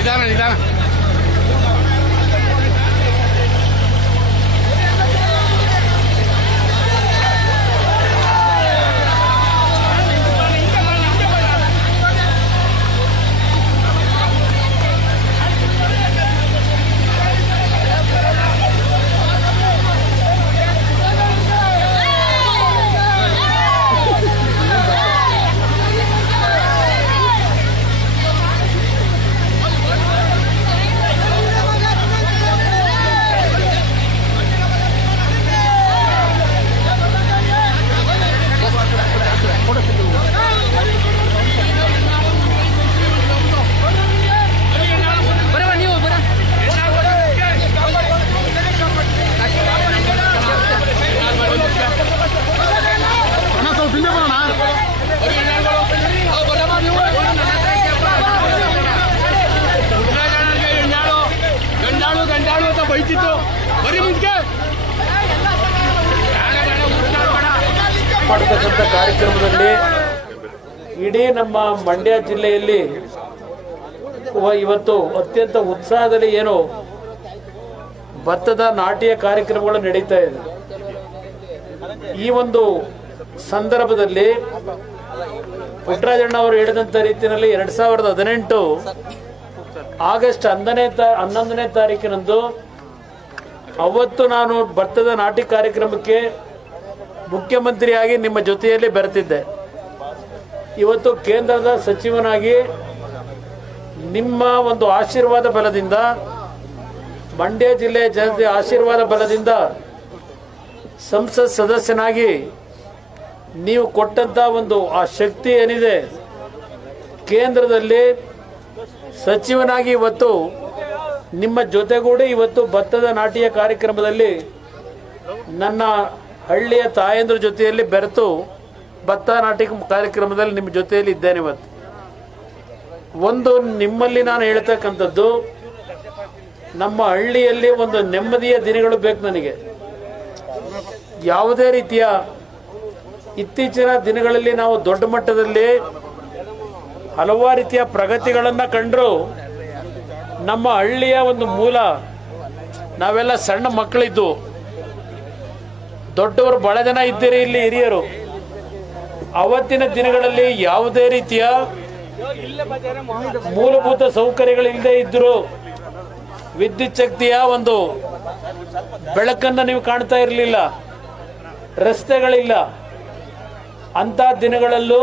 ನಿಧಾನ ಮಾಡತಕ್ಕಂಥ ಕಾರ್ಯಕ್ರಮದಲ್ಲಿ ಇಡೀ ನಮ್ಮ ಮಂಡ್ಯ ಜಿಲ್ಲೆಯಲ್ಲಿ ಇವತ್ತು ಅತ್ಯಂತ ಉತ್ಸಾಹದಲ್ಲಿ ಏನು ಭತ್ತದ ನಾಟಿಯ ಕಾರ್ಯಕ್ರಮಗಳು ನಡೀತಾ ಇದೆ. ಈ ಒಂದು ಸಂದರ್ಭದಲ್ಲಿ ಪುಟ್ಟರಾಜಣ್ಣ ಅವರು ಹೇಳಿದಂಥ ರೀತಿಯಲ್ಲಿ 2018 ಆಗಸ್ಟ್ 11ನೇ ತಾರೀಕಿನಂದು ಅವತ್ತು ನಾನು ಭತ್ತದ ನಾಟಿ ಕಾರ್ಯಕ್ರಮಕ್ಕೆ ಮುಖ್ಯಮಂತ್ರಿಯಾಗಿ ನಿಮ್ಮ ಜೊತೆಯಲ್ಲಿ ಬೆರೆತಿದ್ದೆ. ಇವತ್ತು ಕೇಂದ್ರದ ಸಚಿವನಾಗಿ ನಿಮ್ಮ ಒಂದು ಆಶೀರ್ವಾದ ಬಲದಿಂದ, ಮಂಡ್ಯ ಜಿಲ್ಲೆಯ ಜನತೆಯ ಆಶೀರ್ವಾದ ಬಲದಿಂದ ಸಂಸತ್ ಸದಸ್ಯನಾಗಿ ನೀವು ಕೊಟ್ಟಂತ ಒಂದು ಆ ಶಕ್ತಿ ಏನಿದೆ, ಕೇಂದ್ರದಲ್ಲಿ ಸಚಿವನಾಗಿ ಇವತ್ತು ನಿಮ್ಮ ಜೊತೆಗೂಡಿ ಇವತ್ತು ಭತ್ತದ ನಾಟಿಯ ಕಾರ್ಯಕ್ರಮದಲ್ಲಿ ನನ್ನ ಹಳ್ಳಿಯ ತಾಯಂದ್ರ ಜೊತೆಯಲ್ಲಿ ಬೆರೆತು ಭತ್ತ ನಾಟಿ ಕಾರ್ಯಕ್ರಮದಲ್ಲಿ ನಿಮ್ಮ ಜೊತೆಯಲ್ಲಿ ಇದ್ದೇನೆ. ಇವತ್ತು ಒಂದು ನಿಮ್ಮಲ್ಲಿ ನಾನು ಹೇಳ್ತಕ್ಕಂಥದ್ದು, ನಮ್ಮ ಹಳ್ಳಿಯಲ್ಲಿ ಒಂದು ನೆಮ್ಮದಿಯ ದಿನಗಳು ಬೇಕು ನನಗೆ. ಯಾವುದೇ ರೀತಿಯ ಇತ್ತೀಚಿನ ದಿನಗಳಲ್ಲಿ ನಾವು ದೊಡ್ಡ ಮಟ್ಟದಲ್ಲಿ ಹಲವಾರು ರೀತಿಯ ಪ್ರಗತಿಗಳನ್ನು ಕಂಡರೂ ನಮ್ಮ ಹಳ್ಳಿಯ ಒಂದು ಮೂಲ, ನಾವೆಲ್ಲ ಸಣ್ಣ ಮಕ್ಕಳಿದ್ದು, ದೊಡ್ಡವರು ಬಹಳ ಜನ ಇದ್ದೀರಿ ಇಲ್ಲಿ ಹಿರಿಯರು. ಅವತ್ತಿನ ದಿನಗಳಲ್ಲಿ ಯಾವುದೇ ರೀತಿಯ ಮೂಲಭೂತ ಸೌಕರ್ಯಗಳಿಲ್ಲದೆ ಇದ್ದರೂ ವಿದ್ಯುತ್ ಶಕ್ತಿಯ ಒಂದು ಬೆಳಕನ್ನು ನೀವು ಕಾಣ್ತಾ ಇರಲಿಲ್ಲ, ರಸ್ತೆಗಳಿಲ್ಲ. ಅಂತ ದಿನಗಳಲ್ಲೂ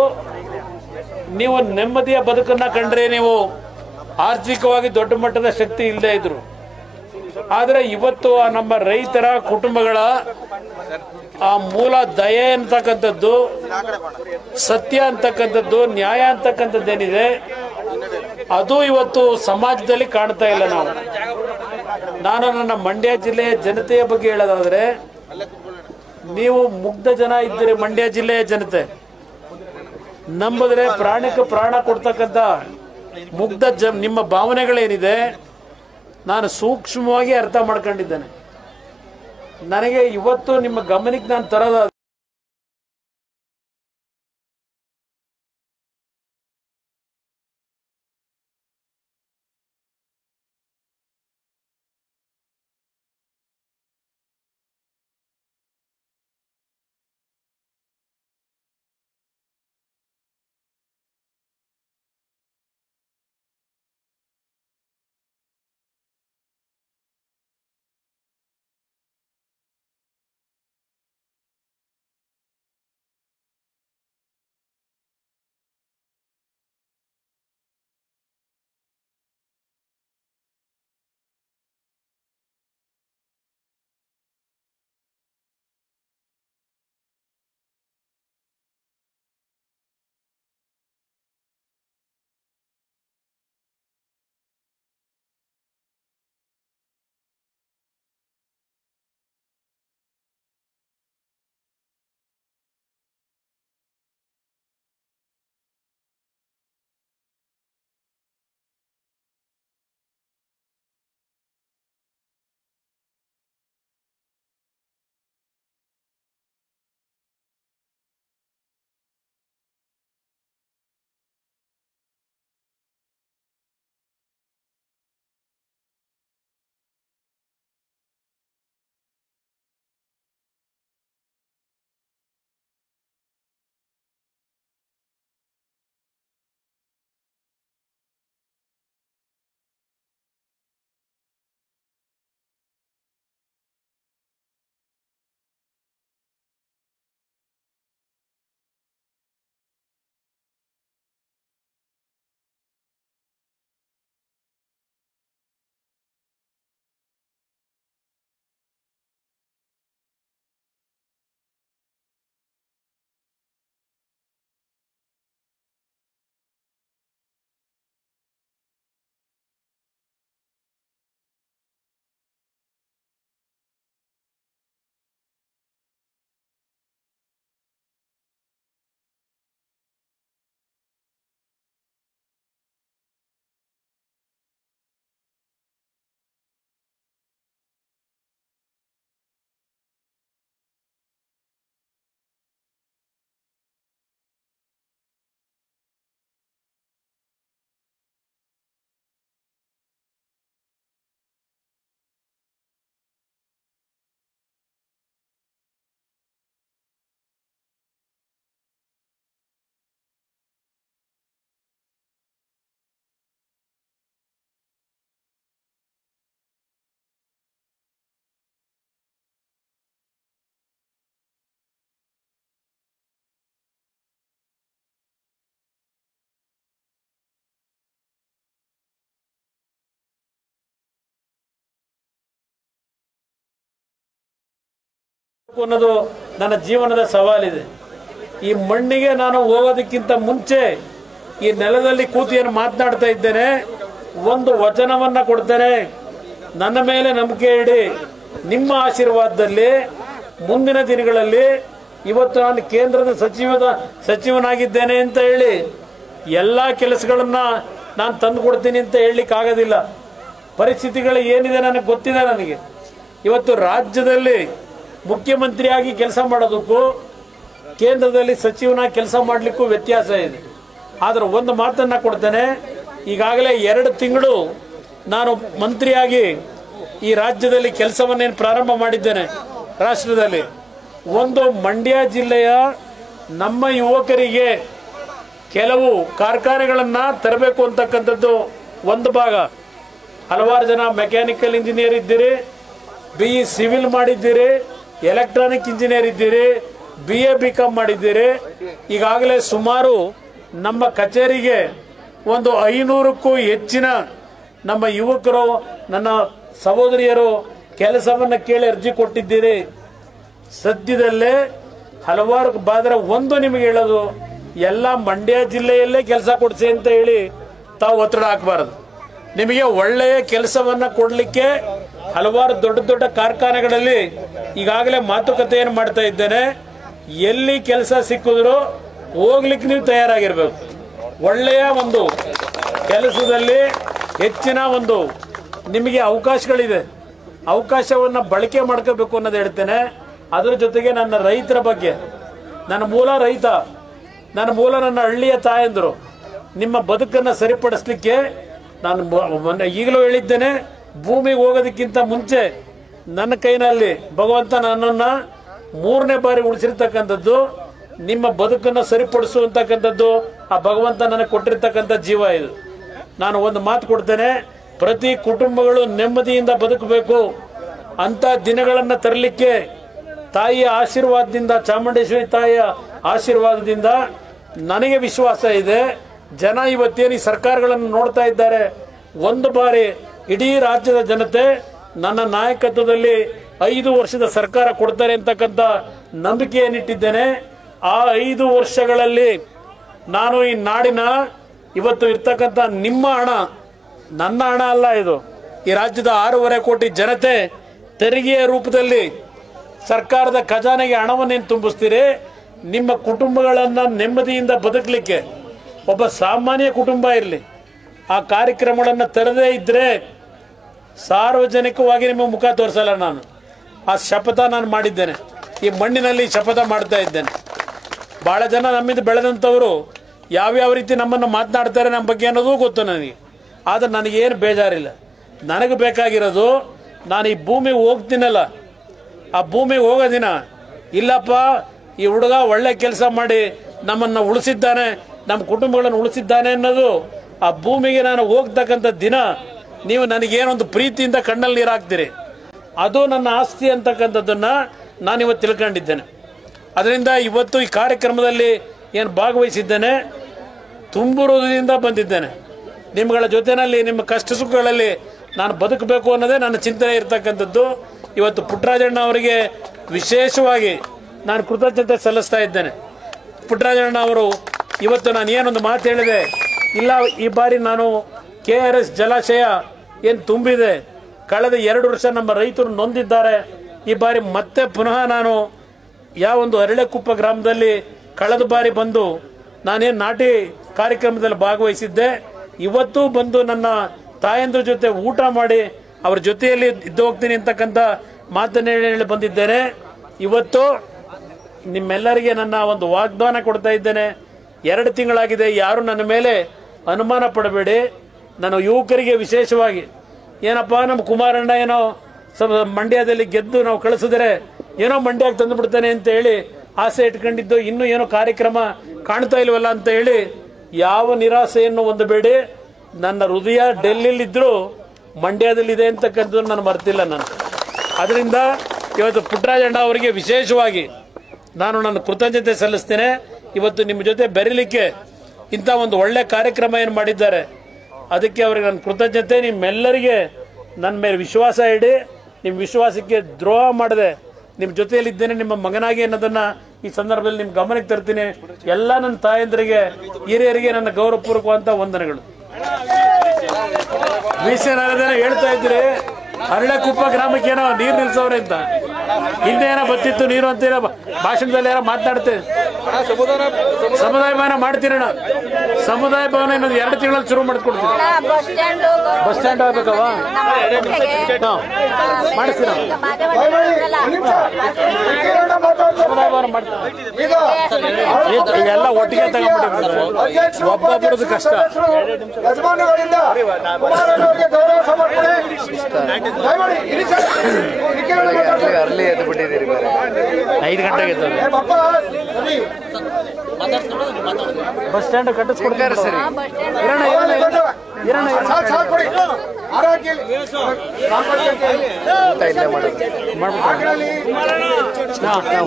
ನೀವು ನೆಮ್ಮದಿಯ ಬದುಕನ್ನು ಕಂಡ್ರೆ ನೀವು ಆರ್ಥಿಕವಾಗಿ ದೊಡ್ಡ ಮಟ್ಟದ ಶಕ್ತಿ ಇಲ್ಲದೆ ಇದ್ರು. ಆದರೆ ಇವತ್ತು ಆ ನಮ್ಮ ರೈತರ ಕುಟುಂಬಗಳ ಆ ಮೂಲ ದಯೆ ಅಂತಕ್ಕಂಥದ್ದು, ಸತ್ಯ ಅಂತಕ್ಕಂಥದ್ದು, ನ್ಯಾಯ ಅಂತಕ್ಕಂಥದ್ದೇನಿದೆ, ಅದು ಇವತ್ತು ಸಮಾಜದಲ್ಲಿ ಕಾಣ್ತಾ ಇಲ್ಲ. ನಾನು ನನ್ನ ಮಂಡ್ಯ ಜಿಲ್ಲೆಯ ಜನತೆಯ ಬಗ್ಗೆ ಹೇಳೋದಾದ್ರೆ, ನೀವು ಮುಗ್ಧ ಜನ ಇದ್ದೀರಿ. ಮಂಡ್ಯ ಜಿಲ್ಲೆಯ ಜನತೆ ನಂಬಿದ್ರೆ ಪ್ರಾಣಕ್ಕೆ ಪ್ರಾಣ ಕೊಡ್ತಕ್ಕಂಥ ಮುಗ್ಧ ನಿಮ್ಮ ಭಾವನೆಗಳೇನಿದೆ ನಾನು ಸೂಕ್ಷ್ಮವಾಗಿ ಅರ್ಥ ಮಾಡ್ಕೊಂಡಿದ್ದೇನೆ. ನನಗೆ ಇವತ್ತು ನಿಮ್ಮ ಗಮನಕ್ಕೆ ನಾನು ತರೋದಾದ್ರೆ ಅನ್ನೋದು ನನ್ನ ಜೀವನದ ಸವಾಲಿದೆ. ಈ ಮಣ್ಣಿಗೆ ನಾನು ಹೋಗೋದಕ್ಕಿಂತ ಮುಂಚೆ ಈ ನೆಲದಲ್ಲಿ ಕೂತು ಏನು ಮಾತನಾಡ್ತಾ ಇದ್ದೇನೆ, ಒಂದು ವಚನವನ್ನ ಕೊಡ್ತೇನೆ. ನನ್ನ ಮೇಲೆ ನಂಬಿಕೆ ಇಡಿ. ನಿಮ್ಮ ಆಶೀರ್ವಾದದಲ್ಲಿ ಮುಂದಿನ ದಿನಗಳಲ್ಲಿ ಇವತ್ತು ನಾನು ಕೇಂದ್ರದ ಸಚಿವನಾಗಿದ್ದೇನೆ ಅಂತ ಹೇಳಿ ಎಲ್ಲ ಕೆಲಸಗಳನ್ನ ನಾನು ತಂದು ಕೊಡ್ತೀನಿ ಅಂತ ಹೇಳಲಿಕ್ಕೆ ಆಗೋದಿಲ್ಲ. ಪರಿಸ್ಥಿತಿಗಳು ಏನಿದೆ ನನಗೆ ಗೊತ್ತಿದೆ. ನನಗೆ ಇವತ್ತು ರಾಜ್ಯದಲ್ಲಿ ಮುಖ್ಯಮಂತ್ರಿಯಾಗಿ ಕೆಲಸ ಮಾಡೋದಕ್ಕೂ ಕೇಂದ್ರದಲ್ಲಿ ಸಚಿವನಾಗಿ ಕೆಲಸ ಮಾಡಲಿಕ್ಕೂ ವ್ಯತ್ಯಾಸ ಇದೆ. ಆದರೆ ಒಂದು ಮಾತನ್ನ ಕೊಡ್ತೇನೆ, ಈಗಾಗಲೇ 2 ತಿಂಗಳು ನಾನು ಮಂತ್ರಿಯಾಗಿ ಈ ರಾಜ್ಯದಲ್ಲಿ ಕೆಲಸವನ್ನೇನು ಪ್ರಾರಂಭ ಮಾಡಿದ್ದೇನೆ. ರಾಷ್ಟ್ರದಲ್ಲಿ ಒಂದು ಮಂಡ್ಯ ಜಿಲ್ಲೆಯ ನಮ್ಮ ಯುವಕರಿಗೆ ಕೆಲವು ಕಾರ್ಖಾನೆಗಳನ್ನು ತರಬೇಕು ಅಂತಕ್ಕಂಥದ್ದು ಒಂದು ಭಾಗ. ಹಲವಾರು ಜನ ಮೆಕ್ಯಾನಿಕಲ್ ಇಂಜಿನಿಯರ್ ಇದ್ದೀರಿ, BE ಸಿವಿಲ್ ಮಾಡಿದ್ದೀರಿ, ಎಲೆಕ್ಟ್ರಾನಿಕ್ ಇಂಜಿನಿಯರ್ ಇದ್ದೀರಿ, BA BCom ಮಾಡಿದ್ದೀರಿ. ಈಗಾಗಲೇ ಸುಮಾರು ನಮ್ಮ ಕಚೇರಿಗೆ ಒಂದು 500ಕ್ಕೂ ಹೆಚ್ಚಿನ ನಮ್ಮ ಯುವಕರು, ನನ್ನ ಸಹೋದರಿಯರು ಕೆಲಸವನ್ನು ಕೇಳಿ ಅರ್ಜಿ ಕೊಟ್ಟಿದ್ದೀರಿ. ಸದ್ಯದಲ್ಲೇ ಹಲವಾರು ಬಾದ್ರೆ ಒಂದು ನಿಮಗೆ ಹೇಳೋದು, ಎಲ್ಲ ಮಂಡ್ಯ ಜಿಲ್ಲೆಯಲ್ಲೇ ಕೆಲಸ ಕೊಡಿಸಿ ಅಂತ ಹೇಳಿ ತಾವು ಒತ್ತಡ ಹಾಕಬಾರದು. ನಿಮಗೆ ಒಳ್ಳೆಯ ಕೆಲಸವನ್ನು ಕೊಡಲಿಕ್ಕೆ ಹಲವಾರು ದೊಡ್ಡ ದೊಡ್ಡ ಕಾರ್ಖಾನೆಗಳಲ್ಲಿ ಈಗಾಗಲೇ ಮಾತುಕತೆಯನ್ನು ಮಾಡ್ತಾ ಇದ್ದೇನೆ. ಎಲ್ಲಿ ಕೆಲಸ ಸಿಕ್ಕಿದ್ರು ಹೋಗ್ಲಿಕ್ಕೆ ನೀವು ತಯಾರಾಗಿರ್ಬೇಕು. ಒಳ್ಳೆಯ ಒಂದು ಕೆಲಸದಲ್ಲಿ ಹೆಚ್ಚಿನ ಒಂದು ನಿಮಗೆ ಅವಕಾಶಗಳಿದೆ, ಅವಕಾಶವನ್ನು ಬಳಕೆ ಮಾಡ್ಕೋಬೇಕು ಅನ್ನೋದು ಹೇಳ್ತೇನೆ. ಅದರ ಜೊತೆಗೆ ನನ್ನ ರೈತರ ಬಗ್ಗೆ, ನನ್ನ ಮೂಲ ರೈತ, ನನ್ನ ಮೂಲ ನನ್ನ ಹಳ್ಳಿಯ ತಾಯಂದರು, ನಿಮ್ಮ ಬದುಕನ್ನು ಸರಿಪಡಿಸ್ಲಿಕ್ಕೆ ನಾನು ಈಗಲೂ ಹೇಳಿದ್ದೇನೆ, ಭೂಮಿಗೆ ಹೋಗೋದಕ್ಕಿಂತ ಮುಂಚೆ ನನ್ನ ಕೈನಲ್ಲಿ ಭಗವಂತ ನನ್ನನ್ನು 3ನೇ ಬಾರಿ ಉಳಿಸಿರ್ತಕ್ಕಂಥದ್ದು, ನಿಮ್ಮ ಬದುಕನ್ನು ಸರಿಪಡಿಸುವಂತಕ್ಕಂಥದ್ದು ಆ ಭಗವಂತ ನನಗೆ ಕೊಟ್ಟಿರ್ತಕ್ಕಂಥ ಜೀವ ಇದು. ನಾನು ಒಂದು ಮಾತು ಕೊಡ್ತೇನೆ, ಪ್ರತಿ ಕುಟುಂಬಗಳು ನೆಮ್ಮದಿಯಿಂದ ಬದುಕಬೇಕು ಅಂತ ದಿನಗಳನ್ನು ತರಲಿಕ್ಕೆ ತಾಯಿಯ ಆಶೀರ್ವಾದದಿಂದ, ಚಾಮುಂಡೇಶ್ವರಿ ತಾಯಿಯ ಆಶೀರ್ವಾದದಿಂದ ನನಗೆ ವಿಶ್ವಾಸ ಇದೆ. ಜನ ಇವತ್ತೇನು ಈ ಸರ್ಕಾರಗಳನ್ನು ನೋಡ್ತಾ ಇದ್ದಾರೆ, ಒಂದು ಬಾರಿ ಇಡೀ ರಾಜ್ಯದ ಜನತೆ ನನ್ನ ನಾಯಕತ್ವದಲ್ಲಿ 5 ವರ್ಷದ ಸರ್ಕಾರ ಕೊಡ್ತಾರೆ ಅಂತಕ್ಕಂಥ ನಂಬಿಕೆಯನ್ನಿಟ್ಟಿದ್ದೇನೆ. ಆ 5 ವರ್ಷಗಳಲ್ಲಿ ನಾನು ಈ ನಾಡಿನ ಇವತ್ತು ಇರ್ತಕ್ಕಂಥ ನಿಮ್ಮ ಹಣ, ನನ್ನ ಹಣ ಅಲ್ಲ, ಇದು ಈ ರಾಜ್ಯದ 6.5 ಕೋಟಿ ಜನತೆ ತೆರಿಗೆಯ ರೂಪದಲ್ಲಿ ಸರ್ಕಾರದ ಖಜಾನೆಗೆ ಹಣವನ್ನೇನು ತುಂಬಿಸ್ತೀರಿ, ನಿಮ್ಮ ಕುಟುಂಬಗಳನ್ನು ನೆಮ್ಮದಿಯಿಂದ ಬದುಕಲಿಕ್ಕೆ ಒಬ್ಬ ಸಾಮಾನ್ಯ ಕುಟುಂಬ ಇರಲಿ, ಆ ಕಾರ್ಯಕ್ರಮಗಳನ್ನು ತರದೇ ಇದ್ದರೆ ಸಾರ್ವಜನಿಕವಾಗಿ ನಿಮ್ಮ ಮುಖ ತೋರಿಸಲ್ಲ. ನಾನು ಆ ಶಪಥ ನಾನು ಮಾಡಿದ್ದೇನೆ, ಈ ಮಣ್ಣಿನಲ್ಲಿ ಶಪಥ ಮಾಡ್ತಾ ಇದ್ದೇನೆ. ಭಾಳ ಜನ ನಮ್ಮಿಂದ ಬೆಳೆದಂಥವರು ಯಾವ್ಯಾವ ರೀತಿ ನಮ್ಮನ್ನು ಮಾತನಾಡ್ತಾರೆ ನಮ್ಮ ಬಗ್ಗೆ ಅನ್ನೋದು ಗೊತ್ತು ನನಗೆ. ಆದರೆ ನನಗೇನು ಬೇಜಾರಿಲ್ಲ. ನನಗೆ ಬೇಕಾಗಿರೋದು, ನಾನು ಈ ಭೂಮಿಗೆ ಹೋಗ್ತೀನಲ್ಲ, ಆ ಭೂಮಿಗೆ ಹೋಗೋ ದಿನ ಇಲ್ಲಪ್ಪ ಈ ಹುಡುಗ ಒಳ್ಳೆ ಕೆಲಸ ಮಾಡಿ ನಮ್ಮನ್ನು ಉಳಿಸಿದ್ದಾನೆ, ನಮ್ಮ ಕುಟುಂಬಗಳನ್ನು ಉಳಿಸಿದ್ದಾನೆ ಅನ್ನೋದು, ಆ ಭೂಮಿಗೆ ನಾನು ಹೋಗ್ತಕ್ಕಂಥ ದಿನ ನೀವು ನನಗೇನೊಂದು ಪ್ರೀತಿಯಿಂದ ಕಣ್ಣಲ್ಲಿ ನೀರು ಹಾಕ್ತೀರಿ, ಅದು ನನ್ನ ಆಸ್ತಿ ಅಂತಕ್ಕಂಥದ್ದನ್ನು ನಾನಿವತ್ತು ತಿಳ್ಕೊಂಡಿದ್ದೇನೆ. ಅದರಿಂದ ಇವತ್ತು ಈ ಕಾರ್ಯಕ್ರಮದಲ್ಲಿ ಏನು ಭಾಗವಹಿಸಿದ್ದೇನೆ, ತುಂಬು ಹೃದಯದಿಂದ ಬಂದಿದ್ದೇನೆ. ನಿಮ್ಮಗಳ ಜೊತೆಯಲ್ಲಿ ನಿಮ್ಮ ಕಷ್ಟ ಸುಖಗಳಲ್ಲಿ ನಾನು ಬದುಕಬೇಕು ಅನ್ನೋದೇ ನನ್ನ ಚಿಂತನೆ ಇರತಕ್ಕಂಥದ್ದು. ಇವತ್ತು ಪುಟ್ಟರಾಜಣ್ಣ ಅವರಿಗೆ ವಿಶೇಷವಾಗಿ ನಾನು ಕೃತಜ್ಞತೆ ಸಲ್ಲಿಸ್ತಾ ಇದ್ದೇನೆ. ಪುಟ್ಟರಾಜಣ್ಣ ಅವರು ಇವತ್ತು ನಾನು ಏನೊಂದು ಮಾತು ಹೇಳಿದೆ, ಇಲ್ಲ ಈ ಬಾರಿ ನಾನು KRS ಜಲಾಶಯ ಏನು ತುಂಬಿದೆ, ಕಳೆದ 2 ವರ್ಷ ನಮ್ಮ ರೈತರು ನೊಂದಿದ್ದಾರೆ, ಈ ಬಾರಿ ಮತ್ತೆ ಪುನಃ ನಾನು ಯಾವೊಂದು ಅರಳೆಕುಪ್ಪ ಗ್ರಾಮದಲ್ಲಿ ಕಳೆದ ಬಾರಿ ಬಂದು ನಾನೇನು ನಾಟಿ ಕಾರ್ಯಕ್ರಮದಲ್ಲಿ ಭಾಗವಹಿಸಿದ್ದೆ, ಇವತ್ತು ಬಂದು ನನ್ನ ತಾಯಂದ್ರ ಜೊತೆ ಊಟ ಮಾಡಿ ಅವ್ರ ಜೊತೆಯಲ್ಲಿ ಇದ್ದು ಹೋಗ್ತೀನಿ ಅಂತಕ್ಕಂಥ ಮಾತನ್ನ ಹೇಳಿ ಬಂದಿದ್ದೇನೆ. ಇವತ್ತು ನಿಮ್ಮೆಲ್ಲರಿಗೆ ನನ್ನ ಒಂದು ವಾಗ್ದಾನ ಕೊಡ್ತಾ ಇದ್ದೇನೆ. 2 ತಿಂಗಳಾಗಿದೆ, ಯಾರು ನನ್ನ ಮೇಲೆ ಅನುಮಾನ ಪಡಬೇಡಿ. ನಾನು ಯುವಕರಿಗೆ ವಿಶೇಷವಾಗಿ ಏನಪ್ಪ ನಮ್ಮ ಕುಮಾರಣ್ಣ ಏನೋ ಮಂಡ್ಯದಲ್ಲಿ ಗೆದ್ದು ನಾವು ಕಳಿಸಿದ್ರೆ ಏನೋ ಮಂಡ್ಯಕ್ಕೆ ತಂದು ಬಿಡ್ತಾನೆ ಅಂತ ಹೇಳಿ ಆಸೆ ಇಟ್ಕೊಂಡಿದ್ದು, ಇನ್ನೂ ಏನೋ ಕಾರ್ಯಕ್ರಮ ಕಾಣ್ತಾ ಇಲ್ವಲ್ಲ ಅಂತ ಹೇಳಿ ಯಾವ ನಿರಾಸೆಯನ್ನು ಹೊಂದಬೇಡಿ. ನನ್ನ ಹೃದಯ ಡೆಲ್ಲಿಲಿದ್ದರೂ ಮಂಡ್ಯದಲ್ಲಿದೆ ಅಂತಕ್ಕಂಥದ್ದು ನಾನು ಮರ್ತಿಲ್ಲ ನಾನು. ಅದರಿಂದ ಇವತ್ತು ಪುಟ್ಟರಾಜಣ್ಣ ಅವರಿಗೆ ವಿಶೇಷವಾಗಿ ನಾನು ನನ್ನ ಕೃತಜ್ಞತೆ ಸಲ್ಲಿಸ್ತೇನೆ. ಇವತ್ತು ನಿಮ್ಮ ಜೊತೆ ಬೆರೀಲಿಕ್ಕೆ ಇಂಥ ಒಂದು ಒಳ್ಳೆ ಕಾರ್ಯಕ್ರಮ ಏನು ಮಾಡಿದ್ದಾರೆ, ಅದಕ್ಕೆ ಅವರಿಗೆ ನನ್ನ ಕೃತಜ್ಞತೆ. ನಿಮ್ಮೆಲ್ಲರಿಗೆ ನನ್ನ ಮೇಲೆ ವಿಶ್ವಾಸ ಇಡಿ, ನಿಮ್ಮ ವಿಶ್ವಾಸಕ್ಕೆ ದ್ರೋಹ ಮಾಡದೆ ನಿಮ್ಮ ಜೊತೆಯಲ್ಲಿದ್ದೇನೆ, ನಿಮ್ಮ ಮಗನಾಗಿ ಅನ್ನೋದನ್ನ ಈ ಸಂದರ್ಭದಲ್ಲಿ ನಿಮ್ಮ ಗಮನಕ್ಕೆ ತರ್ತೀನಿ. ಎಲ್ಲ ನನ್ನ ತಾಯಂದರಿಗೆ, ಹಿರಿಯರಿಗೆ ನನ್ನ ಗೌರವಪೂರ್ವಕವಾದಂಥ ವಂದನೆಗಳು. ವಿಷಯನ ಹೇಳ್ತಾ ಇದ್ರಿ, ಅರಳೆಕುಪ್ಪ ಗ್ರಾಮಕ್ಕೆ ಏನೋ ನೀರು ನಿಲ್ಸವ್ರೆ ಅಂತ. ಹಿಂದೆ ಏನೋ ಬತ್ತಿತ್ತು ನೀರು ಅಂತ ಏನೋ ಭಾಷಣದಲ್ಲಿ ಏನೋ ಮಾತನಾಡ್ತೇವೆ. ಸಮುದಾಯ ಭವನ ಮಾಡ್ತೀರಣ್ಣ. ಸಮುದಾಯ ಭವನ ಇನ್ನೊಂದು 2 ತಿಂಗಳಲ್ಲಿ ಶುರು ಮಾಡಿಸ್ಕೊಡ್ತೀವಿ. Bus stand ಆಗ್ಬೇಕವ ಮಾಡಿಸ್ತೀರ. ಸಮುದಾಯ ಭವನ ಮಾಡ್ತೀವಿ. ಇವೆಲ್ಲ ಒಟ್ಟಿಗೆ ತಗೊಂಡ್ಬಿಟ್ಟಿರ್ತಾರೆ, ಒಬ್ಬ ಬಿಡೋದು ಕಷ್ಟ. ಅರ್ಲಿ ಎದ್ದು ಬಿಟ್ಟಿದ್ದೀರಿ, 5 ಗಂಟೆಗೆ ಬಸ್ ಸ್ಟ್ಯಾಂಡ್ ಕಟ್ಟಿಸ್ಕೊಡ್ತಾರೆ ಸರಿ.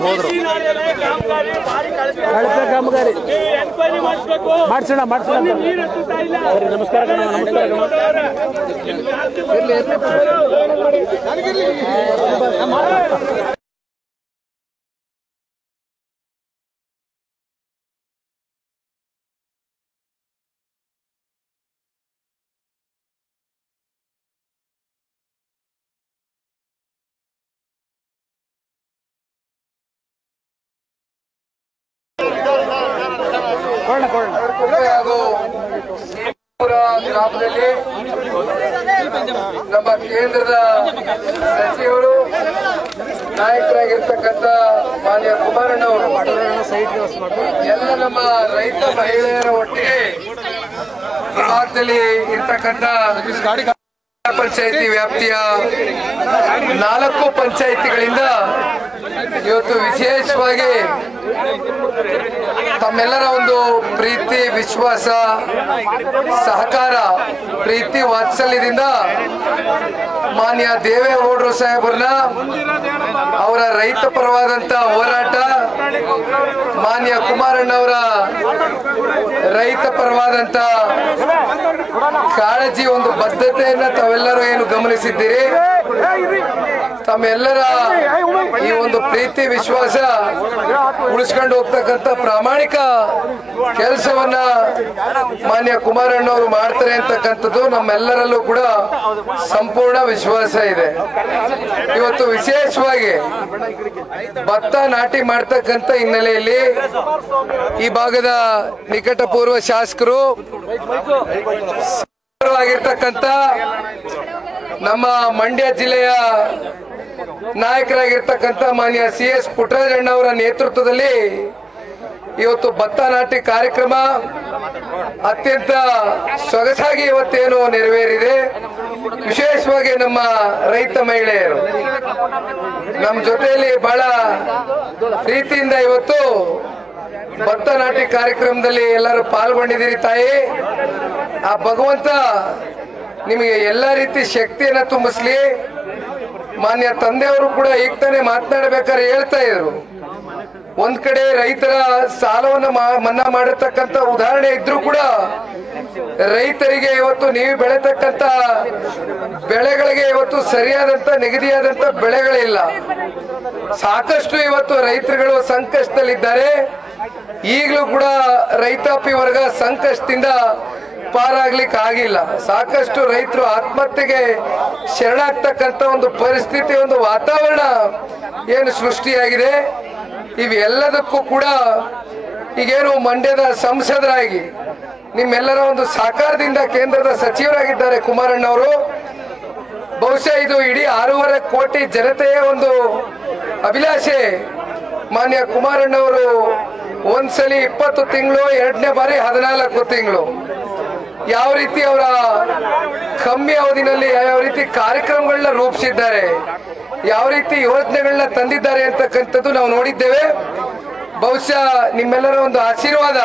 ಹೋದ್ರು ಕಳಪೆ ಕಾಮಗಾರಿ ಮಾಡ್ಸೋಣ. ನಮಸ್ಕಾರ. ಹಾಗೂ ಗ್ರಾಮದಲ್ಲಿ ನಮ್ಮ ಕೇಂದ್ರದ ಸಚಿವರು ನಾಯಕರಾಗಿರ್ತಕ್ಕಂಥ ಮಾನ್ಯ ಕುಮಾರಣ್ಣವರು ಎಲ್ಲ ನಮ್ಮ ರೈತ ಮಹಿಳೆಯರ ಒಟ್ಟಿಗೆ ಭಾಗದಲ್ಲಿ ಇರ್ತಕ್ಕಂಥ ಪಂಚಾಯಿತಿ ವ್ಯಾಪ್ತಿಯ 4 ಪಂಚಾಯಿತಿಗಳಿಂದ ಇವತ್ತು ವಿಶೇಷವಾಗಿ ತಮ್ಮೆಲ್ಲರ ಒಂದು ಪ್ರೀತಿ, ವಿಶ್ವಾಸ, ಸಹಕಾರ, ಪ್ರೀತಿ ವಾತ್ಸಲ್ಯದಿಂದ ಮಾನ್ಯ ದೇವೇಗೌಡರು ಸಾಹೇಬ್ರನ್ನ ಅವರ ರೈತ ಪರವಾದಂತ ಹೋರಾಟ, ಮಾನ್ಯ ಕುಮಾರಣ್ಣವರ ರೈತ ಪರವಾದಂತ ಕಾಳಜಿ, ಒಂದು ಬದ್ಧತೆಯನ್ನ ತಾವೆಲ್ಲರೂ ಏನು ಗಮನಿಸಿದ್ದೀರಿ. ತಮ್ಮೆಲ್ಲರ ಈ ಒಂದು ಪ್ರೀತಿ, ವಿಶ್ವಾಸ ಉಳಿಸ್ಕೊಂಡು ಹೋಗ್ತಕ್ಕಂಥ ಪ್ರಾಮಾಣಿಕ ಕೆಲಸವನ್ನ ಮಾನ್ಯ ಕುಮಾರಣ್ಣವರು ಮಾಡ್ತಾರೆ ಅಂತಕ್ಕಂಥದ್ದು ನಮ್ಮೆಲ್ಲರಲ್ಲೂ ಕೂಡ ಸಂಪೂರ್ಣ ವಿಶ್ವಾಸ ಇದೆ. ಇವತ್ತು ವಿಶೇಷವಾಗಿ ಭತ್ತ ನಾಟಿ ಮಾಡ್ತಕ್ಕಂಥ ಹಿನ್ನೆಲೆಯಲ್ಲಿ ಈ ಭಾಗದ ನಿಕಟಪೂರ್ವ ಶಾಸಕರು ಆಗಿರ್ತಕ್ಕಂಥ ನಮ್ಮ ಮಂಡ್ಯ ಜಿಲ್ಲೆಯ ನಾಯಕರಾಗಿರ್ತಕ್ಕಂಥ ಮಾನ್ಯ CS ಪುಟ್ಟರಾಜಣ್ಣವರ ನೇತೃತ್ವದಲ್ಲಿ ಇವತ್ತು ಭತ್ತ ನಾಟಿ ಕಾರ್ಯಕ್ರಮ ಅತ್ಯಂತ ಸೊಗಸಾಗಿ ಇವತ್ತೇನು ನೆರವೇರಿದೆ. ವಿಶೇಷವಾಗಿ ನಮ್ಮ ರೈತ ಮಹಿಳೆಯರು ನಮ್ಮ ಜೊತೆಯಲ್ಲಿ ಬಹಳ ಪ್ರೀತಿಯಿಂದ ಇವತ್ತು ಭತ್ತ ನಾಟಿ ಕಾರ್ಯಕ್ರಮದಲ್ಲಿ ಎಲ್ಲರೂ ಪಾಲ್ಗೊಂಡಿದ್ದೀರಿ. ತಾಯಿ, ಆ ಭಗವಂತ ನಿಮಗೆ ಎಲ್ಲ ರೀತಿ ಶಕ್ತಿಯನ್ನ ತುಂಬಿಸ್ಲಿ. ಮಾನ್ಯ ತಂದೆಯವರು ಕೂಡ ಈಗ ತಾನೇ ಮಾತನಾಡಬೇಕಾದ್ರೆ ಹೇಳ್ತಾ ಇದ್ರು, ಒಂದ್ ಕಡೆ ರೈತರ ಸಾಲವನ್ನು ಮನ್ನಾ ಮಾಡಿರ್ತಕ್ಕಂಥ ಉದಾಹರಣೆ ಇದ್ರೂ ಕೂಡ ರೈತರಿಗೆ ಇವತ್ತು ನೀವು ಬೆಳೆತಕ್ಕಂಥ ಬೆಳೆಗಳಿಗೆ ಇವತ್ತು ಸರಿಯಾದಂತ ನಿಗದಿಯಾದಂತ ಬೆಳೆಗಳಿಲ್ಲ. ಸಾಕಷ್ಟು ಇವತ್ತು ರೈತರುಗಳು ಸಂಕಷ್ಟದಲ್ಲಿದ್ದಾರೆ. ಈಗಲೂ ಕೂಡ ರೈತಾಪಿ ವರ್ಗ ಸಂಕಷ್ಟದಿಂದ ಪಾರಾಗ್ಲಿಕ್ಕೆ ಆಗಿಲ್ಲ. ಸಾಕಷ್ಟು ರೈತರು ಆತ್ಮಹತ್ಯೆಗೆ ಶರಣಾಗ್ತಕ್ಕಂಥ ಒಂದು ಪರಿಸ್ಥಿತಿ, ಒಂದು ವಾತಾವರಣ ಏನು ಸೃಷ್ಟಿಯಾಗಿದೆ. ಇವೆಲ್ಲದಕ್ಕೂ ಕೂಡ ಈಗೇನು ಮಂಡ್ಯದ ಸಂಸದರಾಗಿ ನಿಮ್ಮೆಲ್ಲರ ಒಂದು ಸಹಕಾರದಿಂದ ಕೇಂದ್ರದ ಸಚಿವರಾಗಿದ್ದಾರೆ ಕುಮಾರಣ್ಣವರು. ಬಹುಶಃ ಇದು ಇಡೀ 6.5 ಕೋಟಿ ಜನತೆಯ ಒಂದು ಅಭಿಲಾಷೆ. ಮಾನ್ಯ ಕುಮಾರಣ್ಣವರು ಒಂದ್ಸಲಿ 20 ತಿಂಗಳು, 2ನೇ ಬಾರಿ 14 ತಿಂಗಳು ಯಾವ ರೀತಿ ಅವರ ಕಮ್ಮಿ ಅವಧಿನಲ್ಲಿ ಯಾವ ರೀತಿ ಕಾರ್ಯಕ್ರಮಗಳನ್ನ ರೂಪಿಸಿದ್ದಾರೆ, ಯಾವ ರೀತಿ ಯೋಜನೆಗಳನ್ನ ತಂದಿದ್ದಾರೆ ಅಂತಕ್ಕಂಥದ್ದು ನಾವು ನೋಡಿದ್ದೇವೆ. ಬಹುಶಃ ನಿಮ್ಮೆಲ್ಲರ ಒಂದು ಆಶೀರ್ವಾದ,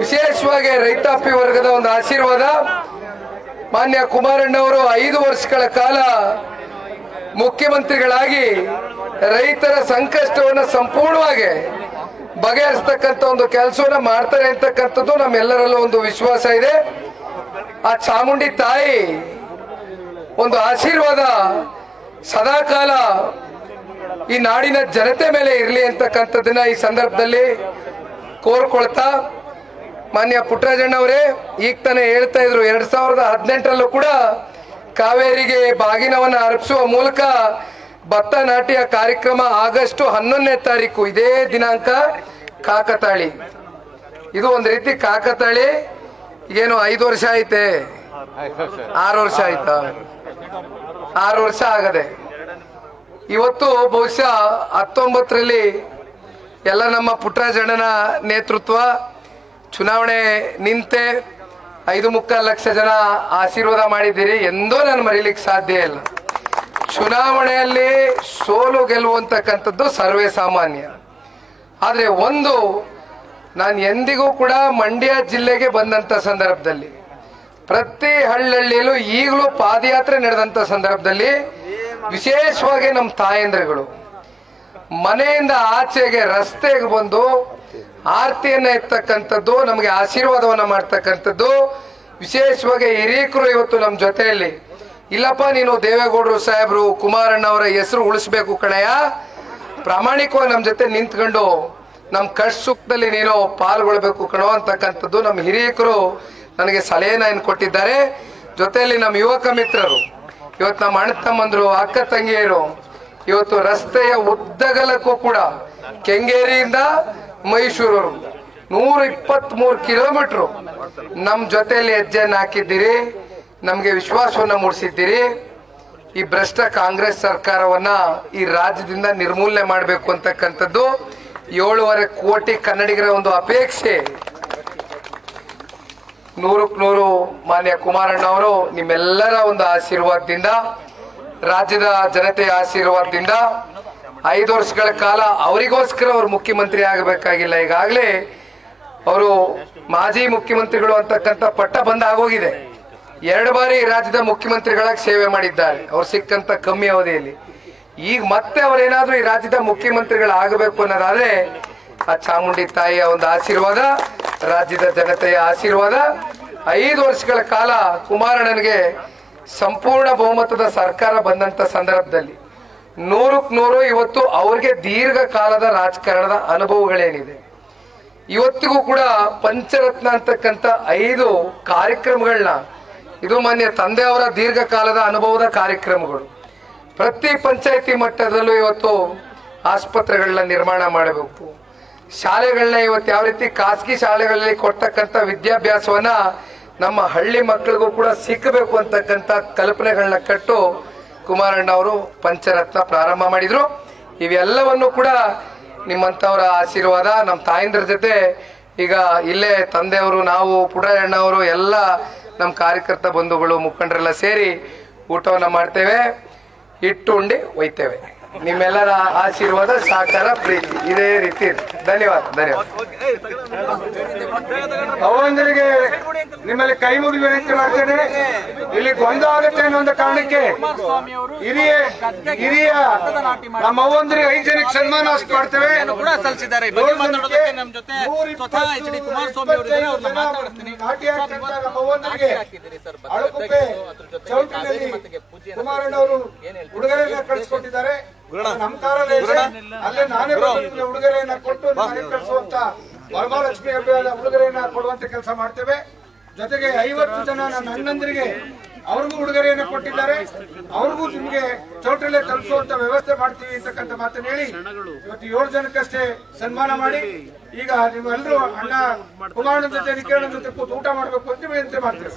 ವಿಶೇಷವಾಗಿ ರೈತಾಪಿ ವರ್ಗದ ಒಂದು ಆಶೀರ್ವಾದ. ಮಾನ್ಯ ಕುಮಾರಣ್ಣವರು 5 ವರ್ಷಗಳ ಕಾಲ ಮುಖ್ಯಮಂತ್ರಿಗಳಾಗಿ ರೈತರ ಸಂಕಷ್ಟವನ್ನು ಸಂಪೂರ್ಣವಾಗಿ ಬಗೆಹರಿಸ್ತಕ್ಕಂಥ ಒಂದು ಕೆಲಸವನ್ನ ಮಾಡ್ತಾರೆ ಅಂತಕ್ಕಂಥದ್ದು ನಮ್ಮೆಲ್ಲರಲ್ಲೂ ಒಂದು ವಿಶ್ವಾಸ ಇದೆ. ಆ ಚಾಮುಂಡಿ ತಾಯಿ ಒಂದು ಆಶೀರ್ವಾದ ಸದಾಕಾಲ ಈ ನಾಡಿನ ಜನತೆ ಮೇಲೆ ಇರಲಿ ಅಂತಕ್ಕಂಥದ್ದನ್ನ ಈ ಸಂದರ್ಭದಲ್ಲಿ ಕೋರ್ಕೊಳ್ತಾ, ಮಾನ್ಯ ಪುಟ್ಟರಾಜಣ್ಣವರೇ ಈಗ ತಾನೇ ಹೇಳ್ತಾ ಇದ್ರು 2018ರಲ್ಲೂ ಕೂಡ ಕಾವೇರಿಗೆ ಬಾಗಿನವನ್ನು ಅರ್ಪಿಸುವ ಮೂಲಕ ಭತ್ತ ನಾಟಿಯ ಕಾರ್ಯಕ್ರಮ ಆಗಸ್ಟ್ 11ನೇ ತಾರೀಕು ಇದೇ ದಿನಾಂಕ ಕಾಕತಾಳಿ. ಇದು ಒಂದು ರೀತಿ ಕಾಕತಾಳಿ. ಏನು 5 ವರ್ಷ ಐತೆ, 6 ವರ್ಷ ಆಯ್ತಾ? 6 ವರ್ಷ ಆಗದೆ. ಇವತ್ತು ಬಹುಶಃ 19ರಲ್ಲಿ ಎಲ್ಲ ನಮ್ಮ ಪುಟ್ಟರಾಜಣ್ಣನ ನೇತೃತ್ವ ಚುನಾವಣೆ ನಿಂತೆ 5.25 ಲಕ್ಷ ಜನ ಆಶೀರ್ವಾದ ಮಾಡಿದ್ದೀರಿ. ಎಂದೂ ನಾನು ಮರೀಲಿಕ್ಕೆ ಸಾಧ್ಯ ಇಲ್ಲ. ಚುನಾವಣೆಯಲ್ಲಿ ಸೋಲು ಗೆಲ್ಲುವಂತಕ್ಕಂಥದ್ದು ಸರ್ವೇ ಸಾಮಾನ್ಯ. ಆದರೆ ಒಂದು, ನಾನು ಎಂದಿಗೂ ಕೂಡ ಮಂಡ್ಯ ಜಿಲ್ಲೆಗೆ ಬಂದಂತ ಸಂದರ್ಭದಲ್ಲಿ, ಪ್ರತಿ ಹಳ್ಳಿಯಲ್ಲೂ ಈಗಲೂ ಪಾದಯಾತ್ರೆ ನಡೆದಂತ ಸಂದರ್ಭದಲ್ಲಿ ವಿಶೇಷವಾಗಿ ನಮ್ಮ ತಾಯಂದ್ರಗಳು ಮನೆಯಿಂದ ಆಚೆಗೆ ರಸ್ತೆಗೆ ಬಂದು ಆರತಿಯನ್ನ ಎತ್ತಕ್ಕಂಥದ್ದು, ನಮಗೆ ಆಶೀರ್ವಾದವನ್ನ ಮಾಡ್ತಕ್ಕಂಥದ್ದು, ವಿಶೇಷವಾಗಿ ಹಿರೀಕರು ಇವತ್ತು ನಮ್ಮ ಜೊತೆಯಲ್ಲಿ ಇಲ್ಲಪ್ಪ, ನೀನು ದೇವೇಗೌಡರು ಸಾಹೇಬರು ಕುಮಾರಣ್ಣ ಅವರ ಹೆಸರು ಉಳಿಸ್ಬೇಕು ಕಣಯ್ಯ, ಪ್ರಾಮಾಣಿಕವಾಗಿ ನಮ್ಮ ಜೊತೆ ನಿಂತ್ಕೊಂಡು ನಮ್ಮ ಕಷ್ಟ ಸುಖದಲ್ಲಿ ನೀನು ಪಾಲ್ಗೊಳ್ಬೇಕು ಕಣೋ ಅಂತಕ್ಕಂಥದ್ದು ನಮ್ಮ ಹಿರಿಯಕರು ನನಗೆ ಸಲಹೆಯನ್ನು ಕೊಟ್ಟಿದ್ದಾರೆ. ಜೊತೆಯಲ್ಲಿ ನಮ್ಮ ಯುವಕ ಮಿತ್ರರು, ಇವತ್ತು ನಮ್ಮ ಅಣ್ಣ ತಮ್ಮಂದ್ರು, ಅಕ್ಕ ತಂಗಿಯರು ಇವತ್ತು ರಸ್ತೆಯ ಉದ್ದಗಲಕ್ಕೂ ಕೂಡ ಕೆಂಗೇರಿಯಿಂದ ಮೈಸೂರು 123 ಕಿಲೋಮೀಟರ್ ನಮ್ಮ ಜೊತೆಯಲ್ಲಿ ಹೆಜ್ಜೆಯನ್ನು ಹಾಕಿದ್ದೀರಿ, ನಮಗೆ ವಿಶ್ವಾಸವನ್ನ ಮೂಡಿಸಿದ್ದೀರಿ. ಈ ಭ್ರಷ್ಟ ಕಾಂಗ್ರೆಸ್ ಸರ್ಕಾರವನ್ನ ಈ ರಾಜ್ಯದಿಂದ ನಿರ್ಮೂಲನೆ ಮಾಡಬೇಕು ಅಂತಕ್ಕಂಥದ್ದು 7.5 ಕೋಟಿ ಕನ್ನಡಿಗರ ಒಂದು ಅಪೇಕ್ಷೆ. 100ಕ್ಕೆ 100 ಮಾನ್ಯ ಕುಮಾರಣ್ಣ ಅವರು ನಿಮ್ಮೆಲ್ಲರ ಒಂದು ಆಶೀರ್ವಾದದಿಂದ, ರಾಜ್ಯದ ಜನತೆಯ ಆಶೀರ್ವಾದದಿಂದ 5 ವರ್ಷಗಳ ಕಾಲ ಅವರಿಗೋಸ್ಕರ ಅವರು ಮುಖ್ಯಮಂತ್ರಿ ಆಗಬೇಕಾಗಿಲ್ಲ. ಈಗಾಗಲೇ ಅವರು ಮಾಜಿ ಮುಖ್ಯಮಂತ್ರಿಗಳು ಅಂತಕ್ಕಂಥ ಪಟ್ಟ ಬಂದ ಆಗೋಗಿದೆ. 2 ಬಾರಿ ರಾಜ್ಯದ ಮುಖ್ಯಮಂತ್ರಿಗಳಾಗಿ ಸೇವೆ ಮಾಡಿದ್ದಾರೆ ಅವ್ರು ಸಿಕ್ಕಂತ ಕಮ್ಮಿ ಅವಧಿಯಲ್ಲಿ. ಈಗ ಮತ್ತೆ ಅವರೇನಾದ್ರೂ ಈ ರಾಜ್ಯದ ಮುಖ್ಯಮಂತ್ರಿಗಳಾಗಬೇಕು ಅನ್ನೋದಾದ್ರೆ ಆ ಚಾಮುಂಡಿ ತಾಯಿಯ ಒಂದು ಆಶೀರ್ವಾದ, ರಾಜ್ಯದ ಜನತೆಯ ಆಶೀರ್ವಾದ. 5 ವರ್ಷಗಳ ಕಾಲ ಕುಮಾರಣ್ಣನಿಗೆ ಸಂಪೂರ್ಣ ಬಹುಮತದ ಸರ್ಕಾರ ಬಂದಂತ ಸಂದರ್ಭದಲ್ಲಿ 100ಕ್ಕೆ 100 ಇವತ್ತು ಅವ್ರಿಗೆ ದೀರ್ಘಕಾಲದ ರಾಜಕಾರಣದ ಅನುಭವಗಳೇನಿದೆ. ಇವತ್ತಿಗೂ ಕೂಡ ಪಂಚರತ್ನ ಅಂತಕ್ಕಂಥ 5 ಕಾರ್ಯಕ್ರಮಗಳನ್ನ, ಇದು ಮಾನ್ಯ ತಂದೆಯವರ ದೀರ್ಘಕಾಲದ ಅನುಭವದ ಕಾರ್ಯಕ್ರಮಗಳು. ಪ್ರತಿ ಪಂಚಾಯತಿ ಮಟ್ಟದಲ್ಲೂ ಇವತ್ತು ಆಸ್ಪತ್ರೆಗಳನ್ನ ನಿರ್ಮಾಣ ಮಾಡಬೇಕು, ಶಾಲೆಗಳನ್ನ ಇವತ್ತು ಯಾವ ರೀತಿ ಖಾಸಗಿ ಶಾಲೆಗಳಲ್ಲಿ ಕೊಡ್ತಕ್ಕಂಥ ವಿದ್ಯಾಭ್ಯಾಸವನ್ನ ನಮ್ಮ ಹಳ್ಳಿ ಮಕ್ಕಳಿಗೂ ಕೂಡ ಸಿಕ್ಕಬೇಕು ಅಂತಕ್ಕಂಥ ಕಲ್ಪನೆಗಳನ್ನ ಕಟ್ಟು ಕುಮಾರಣ್ಣ ಅವರು ಪಂಚರತ್ನ ಪ್ರಾರಂಭ ಮಾಡಿದ್ರು. ಇವೆಲ್ಲವನ್ನು ಕೂಡ ನಿಮ್ಮಂತವರ ಆಶೀರ್ವಾದ, ನಮ್ಮ ತಾಯಂದ್ರ ಜೊತೆ ಈಗ ಇಲ್ಲೇ ತಂದೆಯವರು, ನಾವು ಪುಟ್ಟರಾಜಣ್ಣ ಅವರು ಎಲ್ಲ ನಮ್ಮ ಕಾರ್ಯಕರ್ತ ಬಂಧುಗಳು ಮುಖಂಡರೆಲ್ಲ ಸೇರಿ ಊಟವನ್ನ ಮಾಡ್ತೇವೆ, ಇಟ್ಟು ಉಂಡಿ ಒಯ್ತೇವೆ. ನಿಮ್ಮೆಲ್ಲರ ಆಶೀರ್ವಾದ, ಸಹಕಾರ, ಪ್ರೀತಿ ಇದೇ ರೀತಿ ಇದೆ. ಧನ್ಯವಾದ. ಅವಂದರಿಗೆ ನಿಮ್ಮಲ್ಲಿ ಕೈ ಮುಗಿದು ವಿನಂತಿ ಮಾಡ್ತೇನೆ. ಇಲ್ಲಿ ಗೊಂದಲ ಆಗುತ್ತೆ ಅನ್ನೋ ಒಂದು ಕಾರಣಕ್ಕೆ ಹಿರಿಯ ನಮ್ಮ ಅವ್ವಂದರಿಗೆ 5 ಜನಕ್ಕೆ ಸನ್ಮಾನ ಮಾಡ್ತೇವೆ. ಕುಮಾರಣ್ಣ ಅವರು ಉಡುಗೊರೆಯನ್ನ ಕಳಿಸ್ಕೊಟ್ಟಿದ್ದಾರೆ. ನಮ್ಮ ಕಾರಲ್ಲಿ ಅಲ್ಲೇ ನಾನೇ ಉಡುಗೊರೆಯನ್ನ ಕೊಟ್ಟು ಕಳಿಸುವಂತ ವರಮಹಾಲಕ್ಷ್ಮಿ ಹಬ್ಬದ ಉಡುಗೊರೆಯನ್ನ ಕೊಡುವಂತ ಕೆಲಸ ಮಾಡ್ತೇವೆ. ಜೊತೆಗೆ 50 ಜನ ನನ್ನ ಅಣ್ಣಂದರಿಗೆ ಅವ್ರಿಗೂ ಉಡುಗೊರೆಯನ್ನ ಕೊಟ್ಟಿದ್ದಾರೆ. ಅವ್ರಿಗೂ ನಿಮ್ಗೆ ಚೌಟ್ರಲ್ಲೇ ತಲುಪಿಸುವಂತ ವ್ಯವಸ್ಥೆ ಮಾಡ್ತೀವಿ ಅಂತಕ್ಕಂಥ ಮಾತನ್ನು ಹೇಳಿ ಇವತ್ತು 7 ಜನಕ್ಕಷ್ಟೇ ಸನ್ಮಾನ ಮಾಡಿ ಈಗ ನೀವೆಲ್ಲರೂ ಅಣ್ಣ ಕುಮಾರಣ್ಣ ಜೊತೆ ನಿಖಿಲಣ್ಣ ಜೊತೆ ಕೂತು ಊಟ ಮಾಡಬೇಕು ಅಂತ ವಿನಂತಿ ಮಾಡ್ತೇವೆ.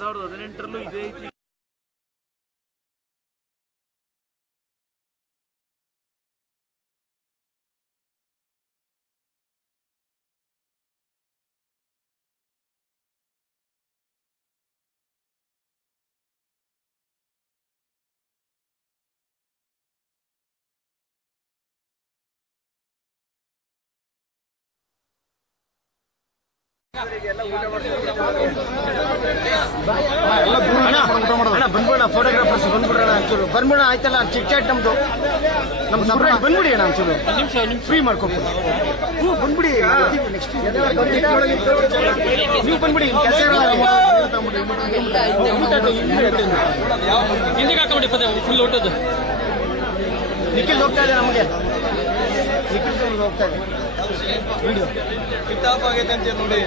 ಬಂದ್ಬಿಡ ಫೋಟೋಗ್ರಾಫರ್ಸ್ ಬಂದ್ಬಿಡೋಣ ಒಂಚೂರು ಬಂದ್ಬಿಡ ಆಯ್ತಲ್ಲ ಚಿಟ್ ಚಾಟ್ ನಮ್ದು ನಮ್ಮ ಸಪ್ರೇಟ್ ಬಂದ್ಬಿಡಿ ಅಣ್ಣ ಒಂಚೂರು ಫ್ರೀ ಮಾಡ್ಕೊಬೋದು. ಬಂದ್ಬಿಡಿ ನೆಕ್ಸ್ಟ್ ನೀವು ಬಂದ್ಬಿಡಿ ಕೆಲಸ ಹಿಂದಿಗೆ ಹಾಕೊಂಬಿಡಿ ಫುಲ್ ಊಟದ್ದು ನಿಖಿಲ್ ಹೋಗ್ತಾ ಇದೆ ನಮಗೆ. ಹೋಗ್ತಾ ಇದೆ ವಿಡಿಯೋ ಆಗೈತೆ ಅಂತ ನೋಡಿ